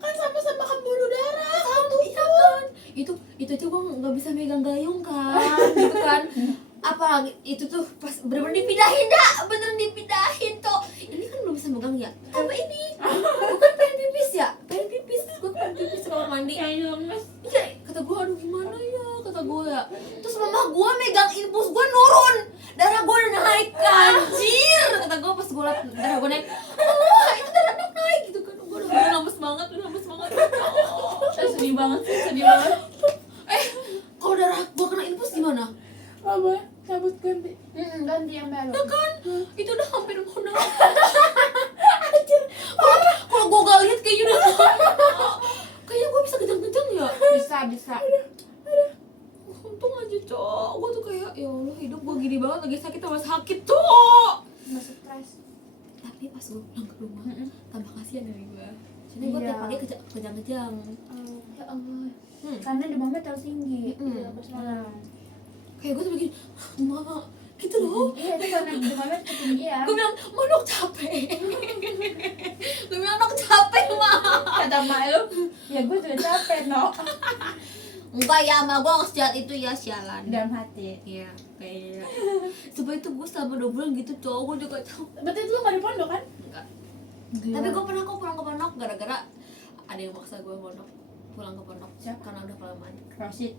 Kan sama-sama pembuluh darah. Satu iya kan? Itu aja gue nggak bisa megang gayung kan, gitu kan? Apalagi itu tuh pas bener-bener dipindahin dah, bener dipindahin tuh. Ini kan belum bisa megang ya. Apa ini? Bukan pengen pipis ya? Pengen pipis, gue pengen pipis kamar mandi. Kayak lemes. Iya, kata gue aduh gimana ya, kata gue ya. Terus mama gue megang infus gue nurun, darah gue udah naik anjir. Kata gue pas gue liat darah gue naik, wah itu darah Nuk naik gitu kan. Gue udah lemes banget. Sedih banget sih, sedih banget. Kalau darah gue kena infus gimana? Apa? Cabut ganti. Ganti yang baru. Ya kan, itu udah hampir mau nangis. Kalau gue gak lihat kayaknya udah kayaknya gue bisa kejang-kejang ya. Bisa. Untung aja cok, gue tuh kayak ya Allah hidup gue gini banget lagi sakit sama sakit cok. Nggak stres. Tapi pas gue pulang ke rumah, tambah kasihan dari gue. Soalnya gue Iya. tiap pagi kejang-kejang. Ya Allah. Karena demamnya terlalu tinggi. Mm-mm. Pas malam. Kayak gue tuh begini, "Ma," gitu loh. Iya, itu karena demamnya ketinggian. Gue bilang, "Ma, Nuk capek." Gue bilang, "Nuk capek, Ma." Kata mak lu, ya gue juga capek, no. Enggak ya, Ma, gue nggak sejahat itu ya, sialan. Dalam hati. Iya, kayaknya. Coba itu gue selama 2 bulan gitu, cowok gue juga capek. Berarti itu lu gak di pondok kan? Enggak. Gila. Tapi gue pernah kok pulang ke pondok gara-gara ada yang maksa gue pulang ke pondok. Siapa? Karena udah kelamaan. Rosid.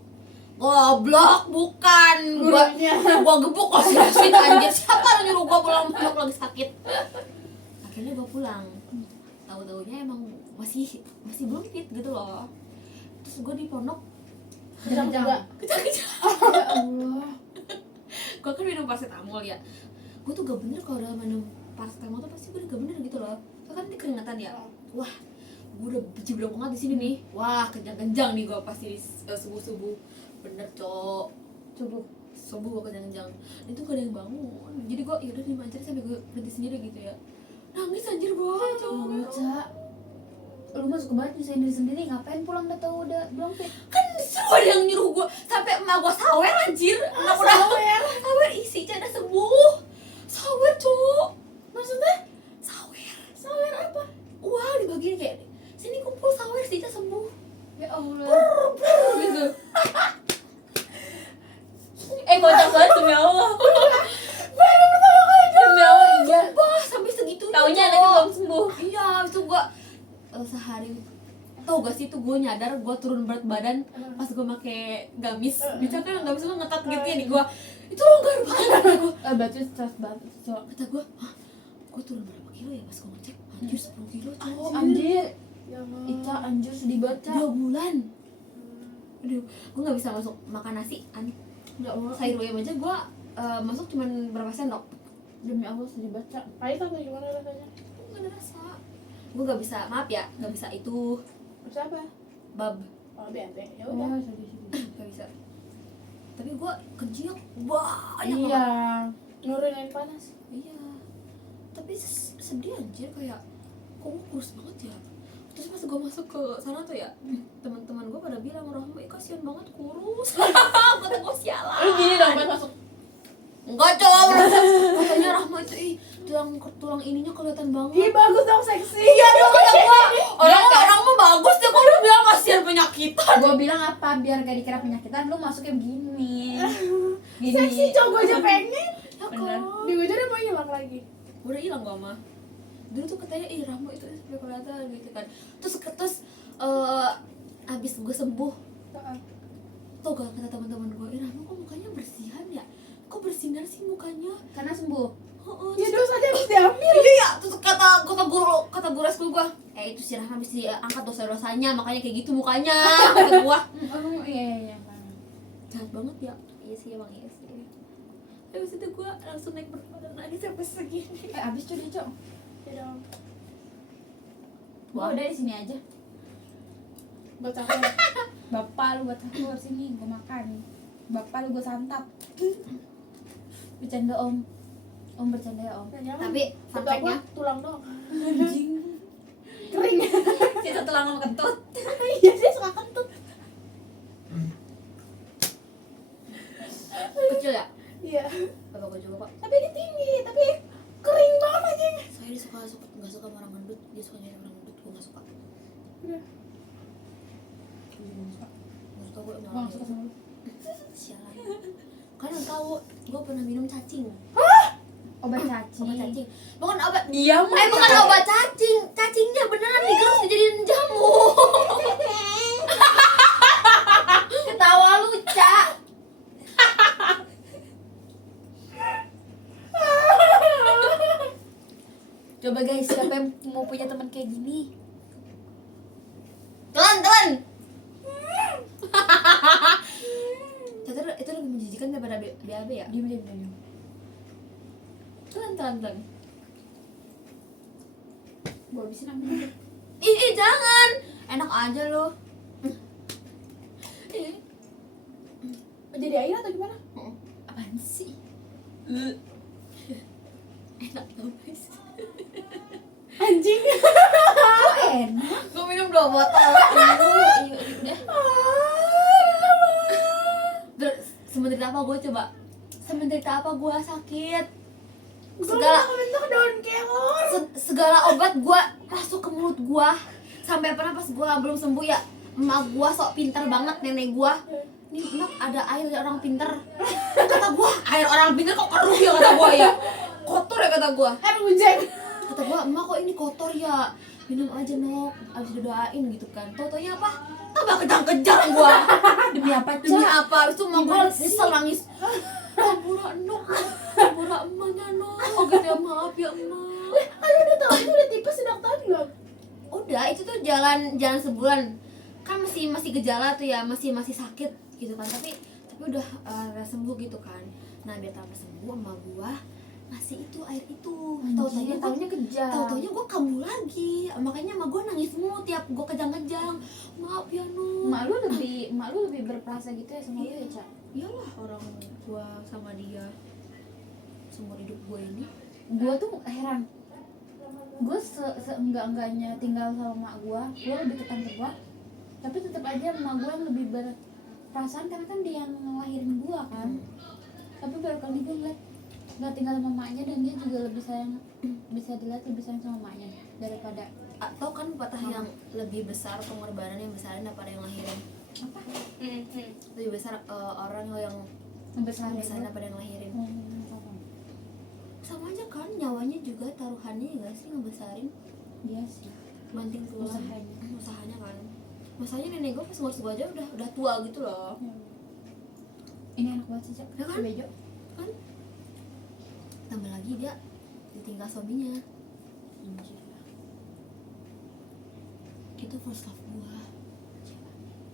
Goblok, bukan. Gurunya. Gua gebuk kok si Rasid anjir. Siapa yang nyuruh gue pulang pondok lagi sakit? Akhirnya gue pulang. Tahu-taunya emang masih belum fit gitu loh. Terus gue di pondok Kejang-kejang. kejang-kejang. Ya Allah. Gue kan minum paracetamol ya. Gue tuh gak bener kalau udah minum paracetamol tuh pasti gue gak bener gitu loh. Soalnya kan ini keringatan ya. Wah, gue udah jeblok banget di sini nih. Wah, kejang-kejang nih gue pasti subuh-subuh. Bener cok. Subuh gue kejang-kejang. Itu gak ada yang bangun. Jadi gue yaudah nih manjari sampai gue berhenti sendiri gitu ya. Nangis anjir banget cok. Cak, lu mah suka banget nyusahin diri sendiri, ngapain pulang udah tau udah belum fit? Kan disuruh ada yang nyuruh gue sampai emak gue sawer anjir. Emak udah sawer isi udah sembuh. Sawer cok. Maksudnya? Sawer apa? Wah, dibagiin kayak sini kumpul sawer sih sembuh. Ya Allah. Gitu. Kocak banget demi Allah. Baru pertama kali Demi Allah, iya. Wah, sampai segitunya. Taunya Cok. anaknya belum sembuh. Iya, itu gue sehari tau gak sih itu gue nyadar gue turun berat badan pas gue pakai gamis. Bisa kan gamis lo ngetat gitu ya di gue. Itu longgar banget gue. Berarti stres banget, Cok. Kata gue, "Hah? Gue turun berapa kilo ya pas gue ngecek?" Anjir 10 kilo cowok. Anjir. Ya Allah. Ica anjir sedih banget, Cak. 2 bulan. Aduh, gue gak bisa masuk makan nasi. Ya Allah. Sayur bayam aja gue masuk cuman berapa sendok. Demi Allah sedih banget, Cak. Pahit apa gimana rasanya? Gak ada rasa. Gue gak bisa, maaf ya, gak bisa itu Terus apa? bab. Oh, BNT. Ya Oh, udah. sedih. Gak bisa. Tapi gue kerjanya banyak Iya. banget. Nurunin panas. Iya. Tapi sedih anjir kayak kok gue kurus banget ya. Terus pas gue masuk ke sana tuh ya, teman-teman gue pada bilang, "Rahma, kasihan banget kurus." Kata gue sialan. Lu gini dong pas masuk. Enggak cowok. Katanya Rahma itu tulang ininya kelihatan banget. Ih, bagus dong, seksi. Iya dong kata gue. Orang mah bagus deh, kok lu bilang kasihan penyakitan. Gue bilang apa biar gak dikira penyakitan, lu masuknya begini. Gini. Seksi, cowok gue aja pengen. Ya Bener. kan. Di gue udah mau hilang lagi. Udah hilang gua mah. dulu tuh katanya Rahma itu sampai kelihatan gitu kan. Terus abis gue sembuh tuh gak kata teman-teman gue, Rahma kok mukanya bersihan ya, kok bersinar sih mukanya. Karena sembuh. Ya dosanya harus diambil. Iya, terus kata guru eskul gue, itu si Rahma habis diangkat dosa-dosanya makanya kayak gitu mukanya, kata gue. Oh iya. Jahat banget ya. Iya sih, emang iya sih. Habis itu gue langsung naik berat badan lagi sampai segini. Abis tuh deh, Cok. Ya dong. Gua udah di sini aja. Buat apa? Bapak lu buat aku harus sini, gua makan. Bapak lu gua santap. Bercanda Om. Om bercanda ya Om. Tapi fun fact-nya, tulang doang. Anjing. Kering. Kita tulang sama kentut. Iya sih suka kentut. kecil ya? Iya. Bapak gue juga kok. Tapi ini tinggi, tapi kering banget anjing. Saya dia suka nggak suka sama orang gendut, dia suka nyari orang gendut, gue nggak suka. Udah. Nggak suka gue Gua emang. gak suka sama lu. Sialan. Kalian tahu, gue pernah minum cacing. Obat cacing. Obat cacing. Bukan obat. Diam. Bukan obat cacing. Cacingnya beneran digerus dijadiin jamu. Ketawa lu, Cak. Coba guys, siapa yang mau punya teman kayak gini? Telan. Itu lebih menjijikan daripada BAB ya? Diam. Telan. Gua habisin ambil. Ih, jangan. Enak aja lo. Jadi air atau gimana? Apaan sih? Enak tau guys. Anjing. Kok enak? Gue minum 2 botol. Iya. Semenderita apa gue coba? Semenderita apa gue sakit? Segala obat gue masuk ke mulut gue. Sampai pernah pas gue belum sembuh ya, emak gue sok pintar banget, nenek gue. Nih emak ada air dari orang pintar. Kata gue, air orang pintar kok keruh ya, kata gue ya. Kotor ya kata gue. Air hujan. Kata gue, emak kok ini kotor ya, minum aja Nok, abis didoain gitu kan. Tau-taunya apa? Tambah kejang-kejang gue. Demi apa, Demi Cak? apa? Abis itu emak gue nyesel nangis. Ampura Nok, ampura emaknya Nok, gitu ya, maaf ya emak. Kan udah tahu itu udah tipes sedang tadi belum? Udah, itu tuh jalan sebulan. Kan masih gejala tuh ya, masih sakit gitu kan. Tapi udah sembuh gitu kan. Nah, biar tambah sembuh emak gue ngasih itu air itu. Taunya kejam. Taunya gue kambuh lagi, makanya emak gue nangis mulu tiap gue kejang-kejang. Maaf ya Nuk. Mak lu lebih berperasa gitu ya sama lu ya, Cak? Iyalah, orang gue sama dia seumur hidup gue ini. Gua tuh heran. Gue seenggak-enggaknya tinggal sama mak gue lebih ke tante gue, tapi tetap aja mak gue yang lebih berperasaan karena kan dia yang ngelahirin gue kan. Tapi baru kali gue ngeliat nggak tinggal sama maknya dan dia juga lebih sayang, bisa dilihat lebih sayang sama maknya daripada Atau kan patah yang lebih besar, pengorbanan yang besar daripada yang lahirin. apa Lebih besar orang yang ngebesarin besar lu. daripada yang lahirin. Sama aja kan, nyawanya juga taruhannya ya gak sih ngebesarin. Iya sih, Banting tulang. Usahanya kan. Masanya nenek gue pas ngurus gue aja udah tua gitu loh. ini enak banget sih, Cak. Ya kan? Bejo. Kan tambah lagi dia ditinggal suaminya. Itu first love gua.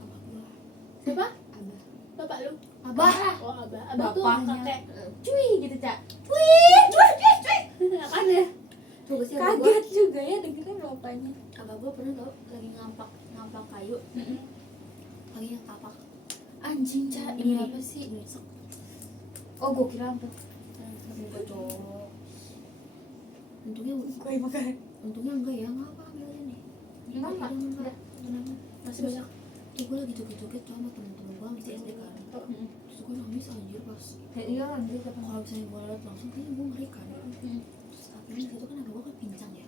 Bapak gua. Siapa? Abah. Bapak lu? Abah. Oh abah. Abah tuh Bapaknya. kakek. Cuy gitu, Cak. Apaan ya? Tuh gak sih abah gua. Kaget juga ya dengerin bapaknya. Abah gua pernah tau lagi ngampak kayu. Lagi yang tapak. Anjing, Cak. Ini apa sih? Oh, gue kira apa? Enggak cowok. Untungnya enggak ya, enggak apa ambil aja nih. Enggak. Masih banyak. Tuh gue lagi joget-joget tuh sama temen-temen gue masih SD kan. Terus gue nangis anjir pas. Iya lanjut apa? Kalau misalnya gue liat langsung kayaknya gue ngeri kan. Terus akhirnya gitu kan abah gue kan pincang ya.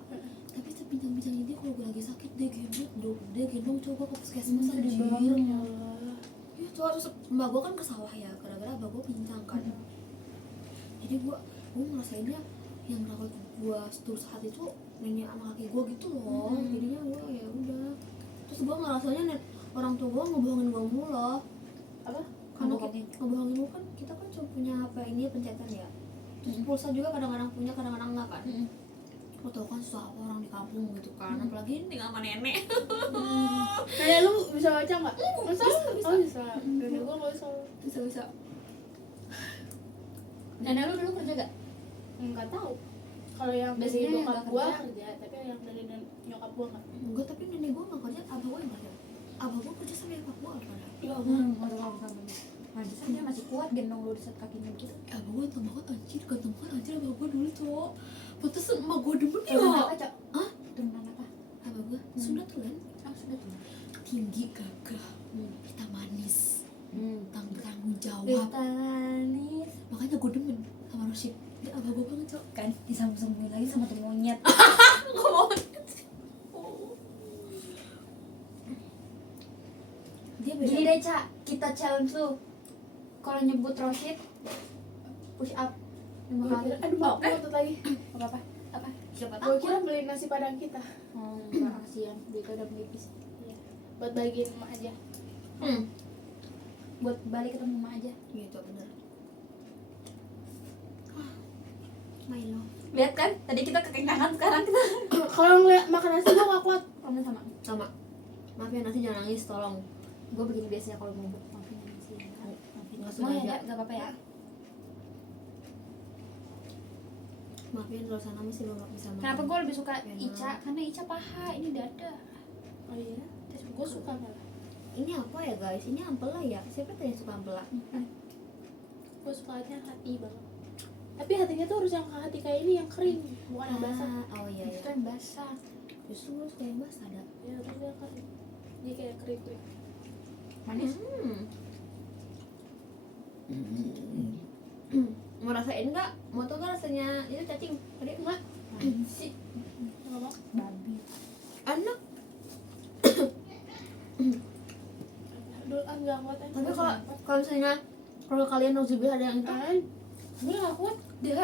Tapi sepincang-pincang ini kalau gue lagi sakit dia gendong coba ke puskesmas anjir. Ya coba terus mbak gue kan ke sawah ya gara-gara abah gue pincang kan. Jadi gue ngerasainnya yang rawat gue seterus saat itu nenek sama kakek gue gitu loh. Jadinya gue ya udah, terus gue ngerasanya orang tua gue ngebohongin gue mulu loh. Apa? Karena Ngebohongin? ngebohongin gue kan, kita kan cuma punya HP ini pencetan ya, terus pulsa juga kadang-kadang punya, kadang-kadang enggak kan. Lo tau kan susah apa orang di kampung gitu kan, apalagi tinggal sama nenek. Nenek lu bisa baca nggak? Bisa. Oh bisa. Nenek gua nggak bisa. Bisa-bisa. Nenek lu dulu kerja gak? Nggak tahu. Kalau yang dari Biasanya yang bokap nggak gua kerja. kerja, tapi yang dari nyokap gua nggak. Enggak, tapi nenek gue nggak kerja, abah gue yang kerja. Abah gue kerja sama nyokap gue apa? Ya Pantesan dia masih kuat gendong lu di saat kakinya gitu. Abah gue ganteng banget anjir, ganteng banget anjir abah gue dulu cowok. Pantesan emak gue demen ya. Turunan apa, Cok? Hah? Turunan apa? Abah gue Sunda tuh kan, Oh, sudah tuh. tinggi, gagah, kita manis, tanggung jawab. Betanis. Makanya gue demen sama Rosyid. Dia abah gue banget cok. Kan disambung-sambungin lagi sama tuh monyet. Gak mau. Dia beda. Gini deh, Cak, kita challenge lu. Kalau nyebut Rosyid push up 5 Gua kali. kira, aduh mau ngotot lagi. Apa? Apa? Siapa Gua tahu kira beli nasi padang kita. Oh, enggak, kasihan. Dia udah menipis. Iya. Buat bagiin emak aja. Buat balik ketemu mama aja. gitu bener. Milo Lihat kan? Tadi kita kekenyangan, sekarang kita Kalau ngeliat makan nasi gua nggak kuat. komen sama. sama. Maaf ya nasi, jangan nangis tolong. Gue begini biasanya kalau mau maafin sih. Nggak Mau ya, sengaja. nggak apa-apa ya. Maafin kalau sana masih belum bisa makan. Kenapa gue lebih suka Enak. Ica? Karena Ica paha, ini dada. Oh iya. Gua suka malah. Ini apa ya guys? Ini ampela ya? Siapa tuh yang suka ampela? Gua sukanya hati banget. Tapi hatinya tuh harus yang hati kayak ini yang kering, bukan yang basah. Oh iya Itu ya. kan basah. Justru gue suka yang basah ada. Ya terus dia kering. Dia kayak kering. Manis. Mau rasain nggak? Mau tau nggak rasanya itu cacing? Tadi enggak? Sih, Nggak mau. babi. Enak. Aduh, nggak kuat. Tapi kalau misalnya kalau kalian nauzubillah ada yang itu, kan, gue nggak kuat. Dia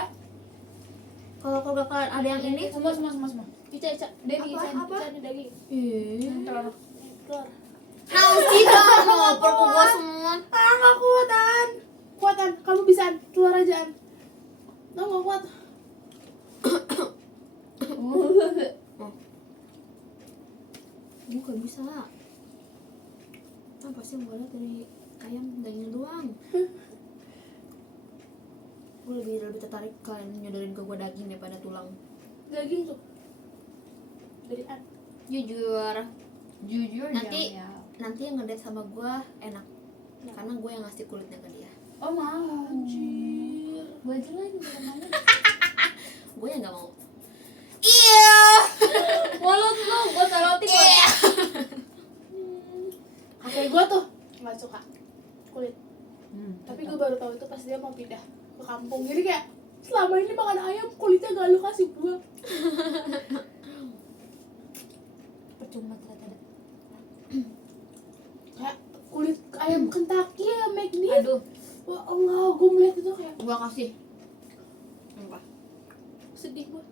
kalau keluarga kalian ada yang ini, semua. Ica, daging, Apa? Ica ada daging. Telur. Telur. nasi bang, ngoper ke gua semua. Nggak kuatan. Kuatan, kamu bisa keluar aja an. Nggak kuat. Gue gak bisa. Nah, pasti gue liat dari ayam dagingnya doang. Gue lebih tertarik kalian nyodorin ke gue daging daripada tulang. Daging tuh. Dari an. Jujur, Nanti nanti yang ngedate sama gue enak, karena gue yang ngasih kulitnya ke dia. oh mau. Anjir. Gue aja lah yang bilang mau. Gue yang gak mau. Iya. Mulut lu, gue sorotin. Iya. Kakek gue tuh nggak suka kulit. Tapi gue baru tahu itu pas dia mau pindah ke kampung. Jadi kayak selama ini makan ayam kulitnya gak lu kasih gue. percuma ternyata ada. Kayak kulit ayam Kentucky ya McD. Aduh, Wah Allah, gue melihat itu kayak Gue kasih. Apa? sedih gue.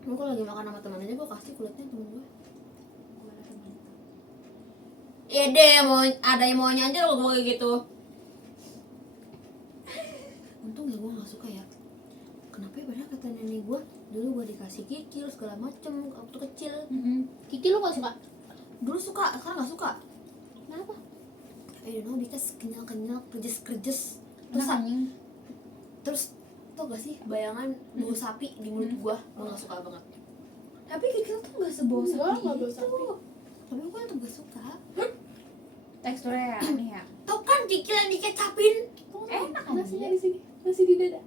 Gue kalau lagi makan sama teman aja gue kasih kulitnya temen gue. Iya deh, mau ada yang maunya aja lo gue kayak gitu. Untung ya gue nggak suka ya. Kenapa ya, padahal kata nenek gue dulu gue dikasih kikil segala macem waktu kecil. Kiki lu gak suka? Dulu suka, sekarang nggak suka. Kenapa? I don't know, dia kenyal kerjes. enak anjing. Terus tau gak sih bayangan bau sapi di mulut gue nggak suka banget. Tapi kikil tuh gak sebau Enggak, sapi nggak bau gitu. sapi. Tapi gue tuh gak suka. Teksturnya aneh ya. Tau kan kikil yang dikecapin? Enak Nasinya anjing. di sini, nasi di dada.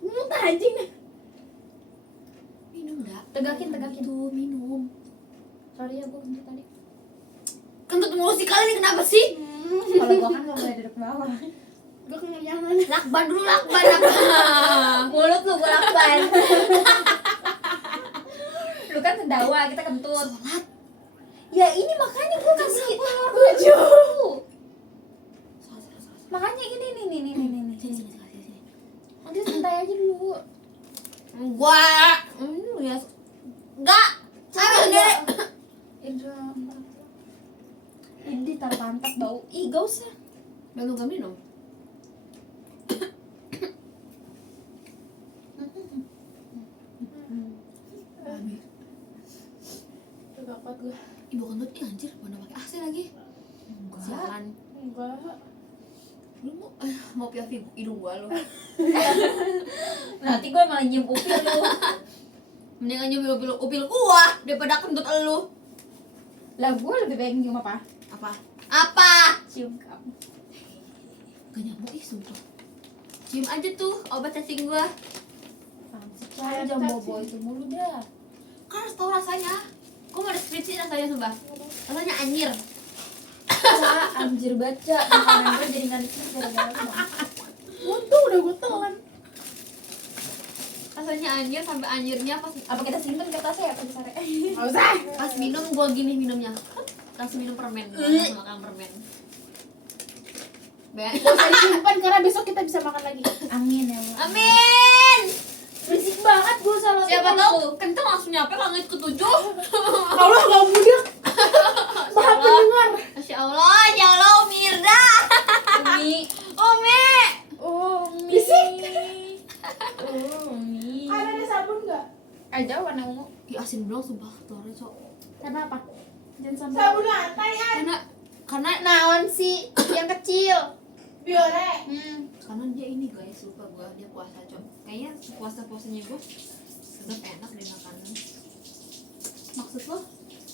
Muntah anjing. Minum gak? Tegakin. Tuh minum. Sorry ya, gue kentut tadi. Kentut mulu sih kalian ini kenapa sih? Kalau gue kan gak boleh duduk bawah. Gue kenyangan. Lakban dulu lakban. Mulut lu gue lakban. Lu kan sendawa, kita kentut. Sholat. Ya ini makanya gue kasih telur dulu. Sholat. Makanya ini nih. Sini. Nanti santai aja dulu. Gua Lalu gak minum? Habis. Tuh gak kuat gue. Ibu kentut, ih anjir, mana pakai AC lagi? Sialan. Enggak. Lu mau POV hidung gua lu. Nanti gue malah nyium upil lu. Mendingan nyium upil gua daripada kentut elu. Lah gue lebih baik nyium apa? Apa? Apa? Cium kamu. Gak nyambung ih sumpah. Cium aja tuh obat cacing gua. Saya jangan bobo itu mulu dah. Kan harus tahu rasanya. Gua mau deskripsi rasanya sumpah. Rasanya anjir. Anjir baca makanan gue jadi nggak dikit gara-gara lu, Bang. Untung udah gue telan. Rasanya anjir sampai anjirnya pas Apa kita simpen kertasnya ya pada sore? Gak usah. pas minum gua gini minumnya. Langsung minum permen, langsung makan permen. Gak usah disimpan karena besok kita bisa makan lagi. Amin ya Allah. Amin. Berisik banget gue salah. Siapa tahu kenceng langsung nyampe langit ke-7. Allah gak mudah. Maha pendengar. Masya Allah, ya Allah, Mirda. Umi. Umi. Umi. Berisik. Umi. Ada sabun gak? Aja warna ungu. Ih, asin banget sumpah telurnya, Cok. Kenapa? Jangan sampai. Sabun lantai an. Karena Naon sih yang kecil. Biore. karena dia ini guys, lupa gua dia puasa, Cok. Kayaknya puasa-puasanya gua tetap enak deh makanan. Maksud lo?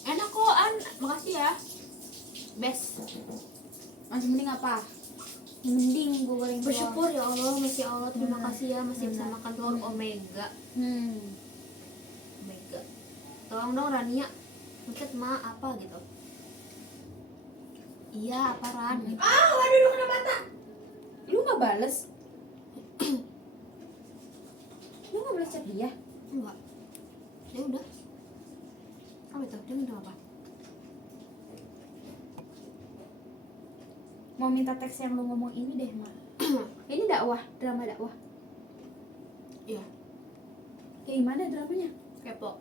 Enak kok, An. Makasih ya. Best. Masih mending apa? Mending gue goreng telur. Bersyukur ya Allah, masih Allah, terima kasih ya masih bisa makan telur omega. Omega. Tolong dong Rania. Maksud ma apa gitu. Iya, apa Ran? Gitu. Ah, waduh lu kena mata. Lu nggak bales? Lu nggak bales chat dia? Enggak. Ya udah. Apa itu? Dia minta apa? Mau minta teks yang lu ngomong ini deh, Ma. Ini dakwah, drama dakwah. Iya, Kayak gimana dramanya? kepo.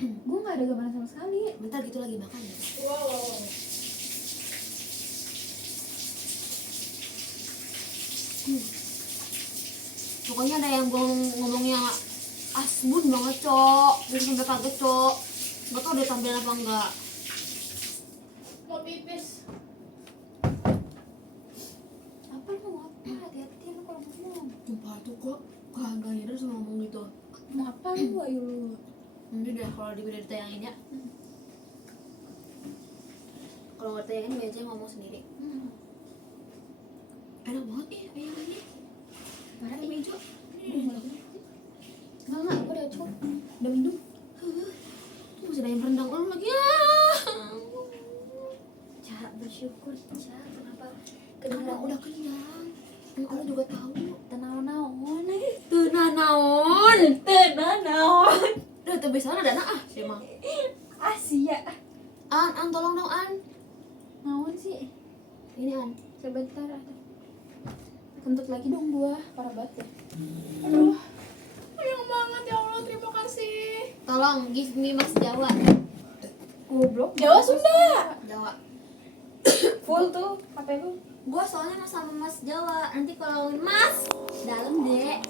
Gue nggak ada gambaran sama sekali. Bentar gitu lagi makan ya. Wow. Pokoknya ada yang ngomongnya asbun banget, Cok. Jadi sampai kaget, Cok. Gak tau dia tampilan apa enggak. Mau pipis. Apa lu mau apa? Hati-hati lu kalau ngomong. Sumpah tuh kok gak nyadar sama ngomong gitu. Mau apa lu? Ayo lu. Nanti deh kalau di video ditayangin ya. Kalau nggak ditayangin biasanya ngomong sendiri. Enak banget nih ayam ini. Parah Ayam hijau. Enggak, gue udah cukup. Udah minum. Tuh masih ada ayam rendang lu lagi ya. Cara bersyukur, Ca. Kenapa? Karena udah kenyang. Dan Allah juga tahu. Tenang-naon. Tenang naon. Tenang-naon. Udah tuh biasanya ada anak sih emang. Asia. An tolong dong An. Naon sih? Ini An. Sebentar ada. Kentut lagi dong gua, parah banget ya. Aduh. Sayang banget ya Allah, terima kasih. Tolong give me Mas Jawa. Goblok. Jawa Sunda. Jawa. Full tuh HP lu. Gua soalnya sama Mas Jawa. Nanti kalau Mas dalam deh.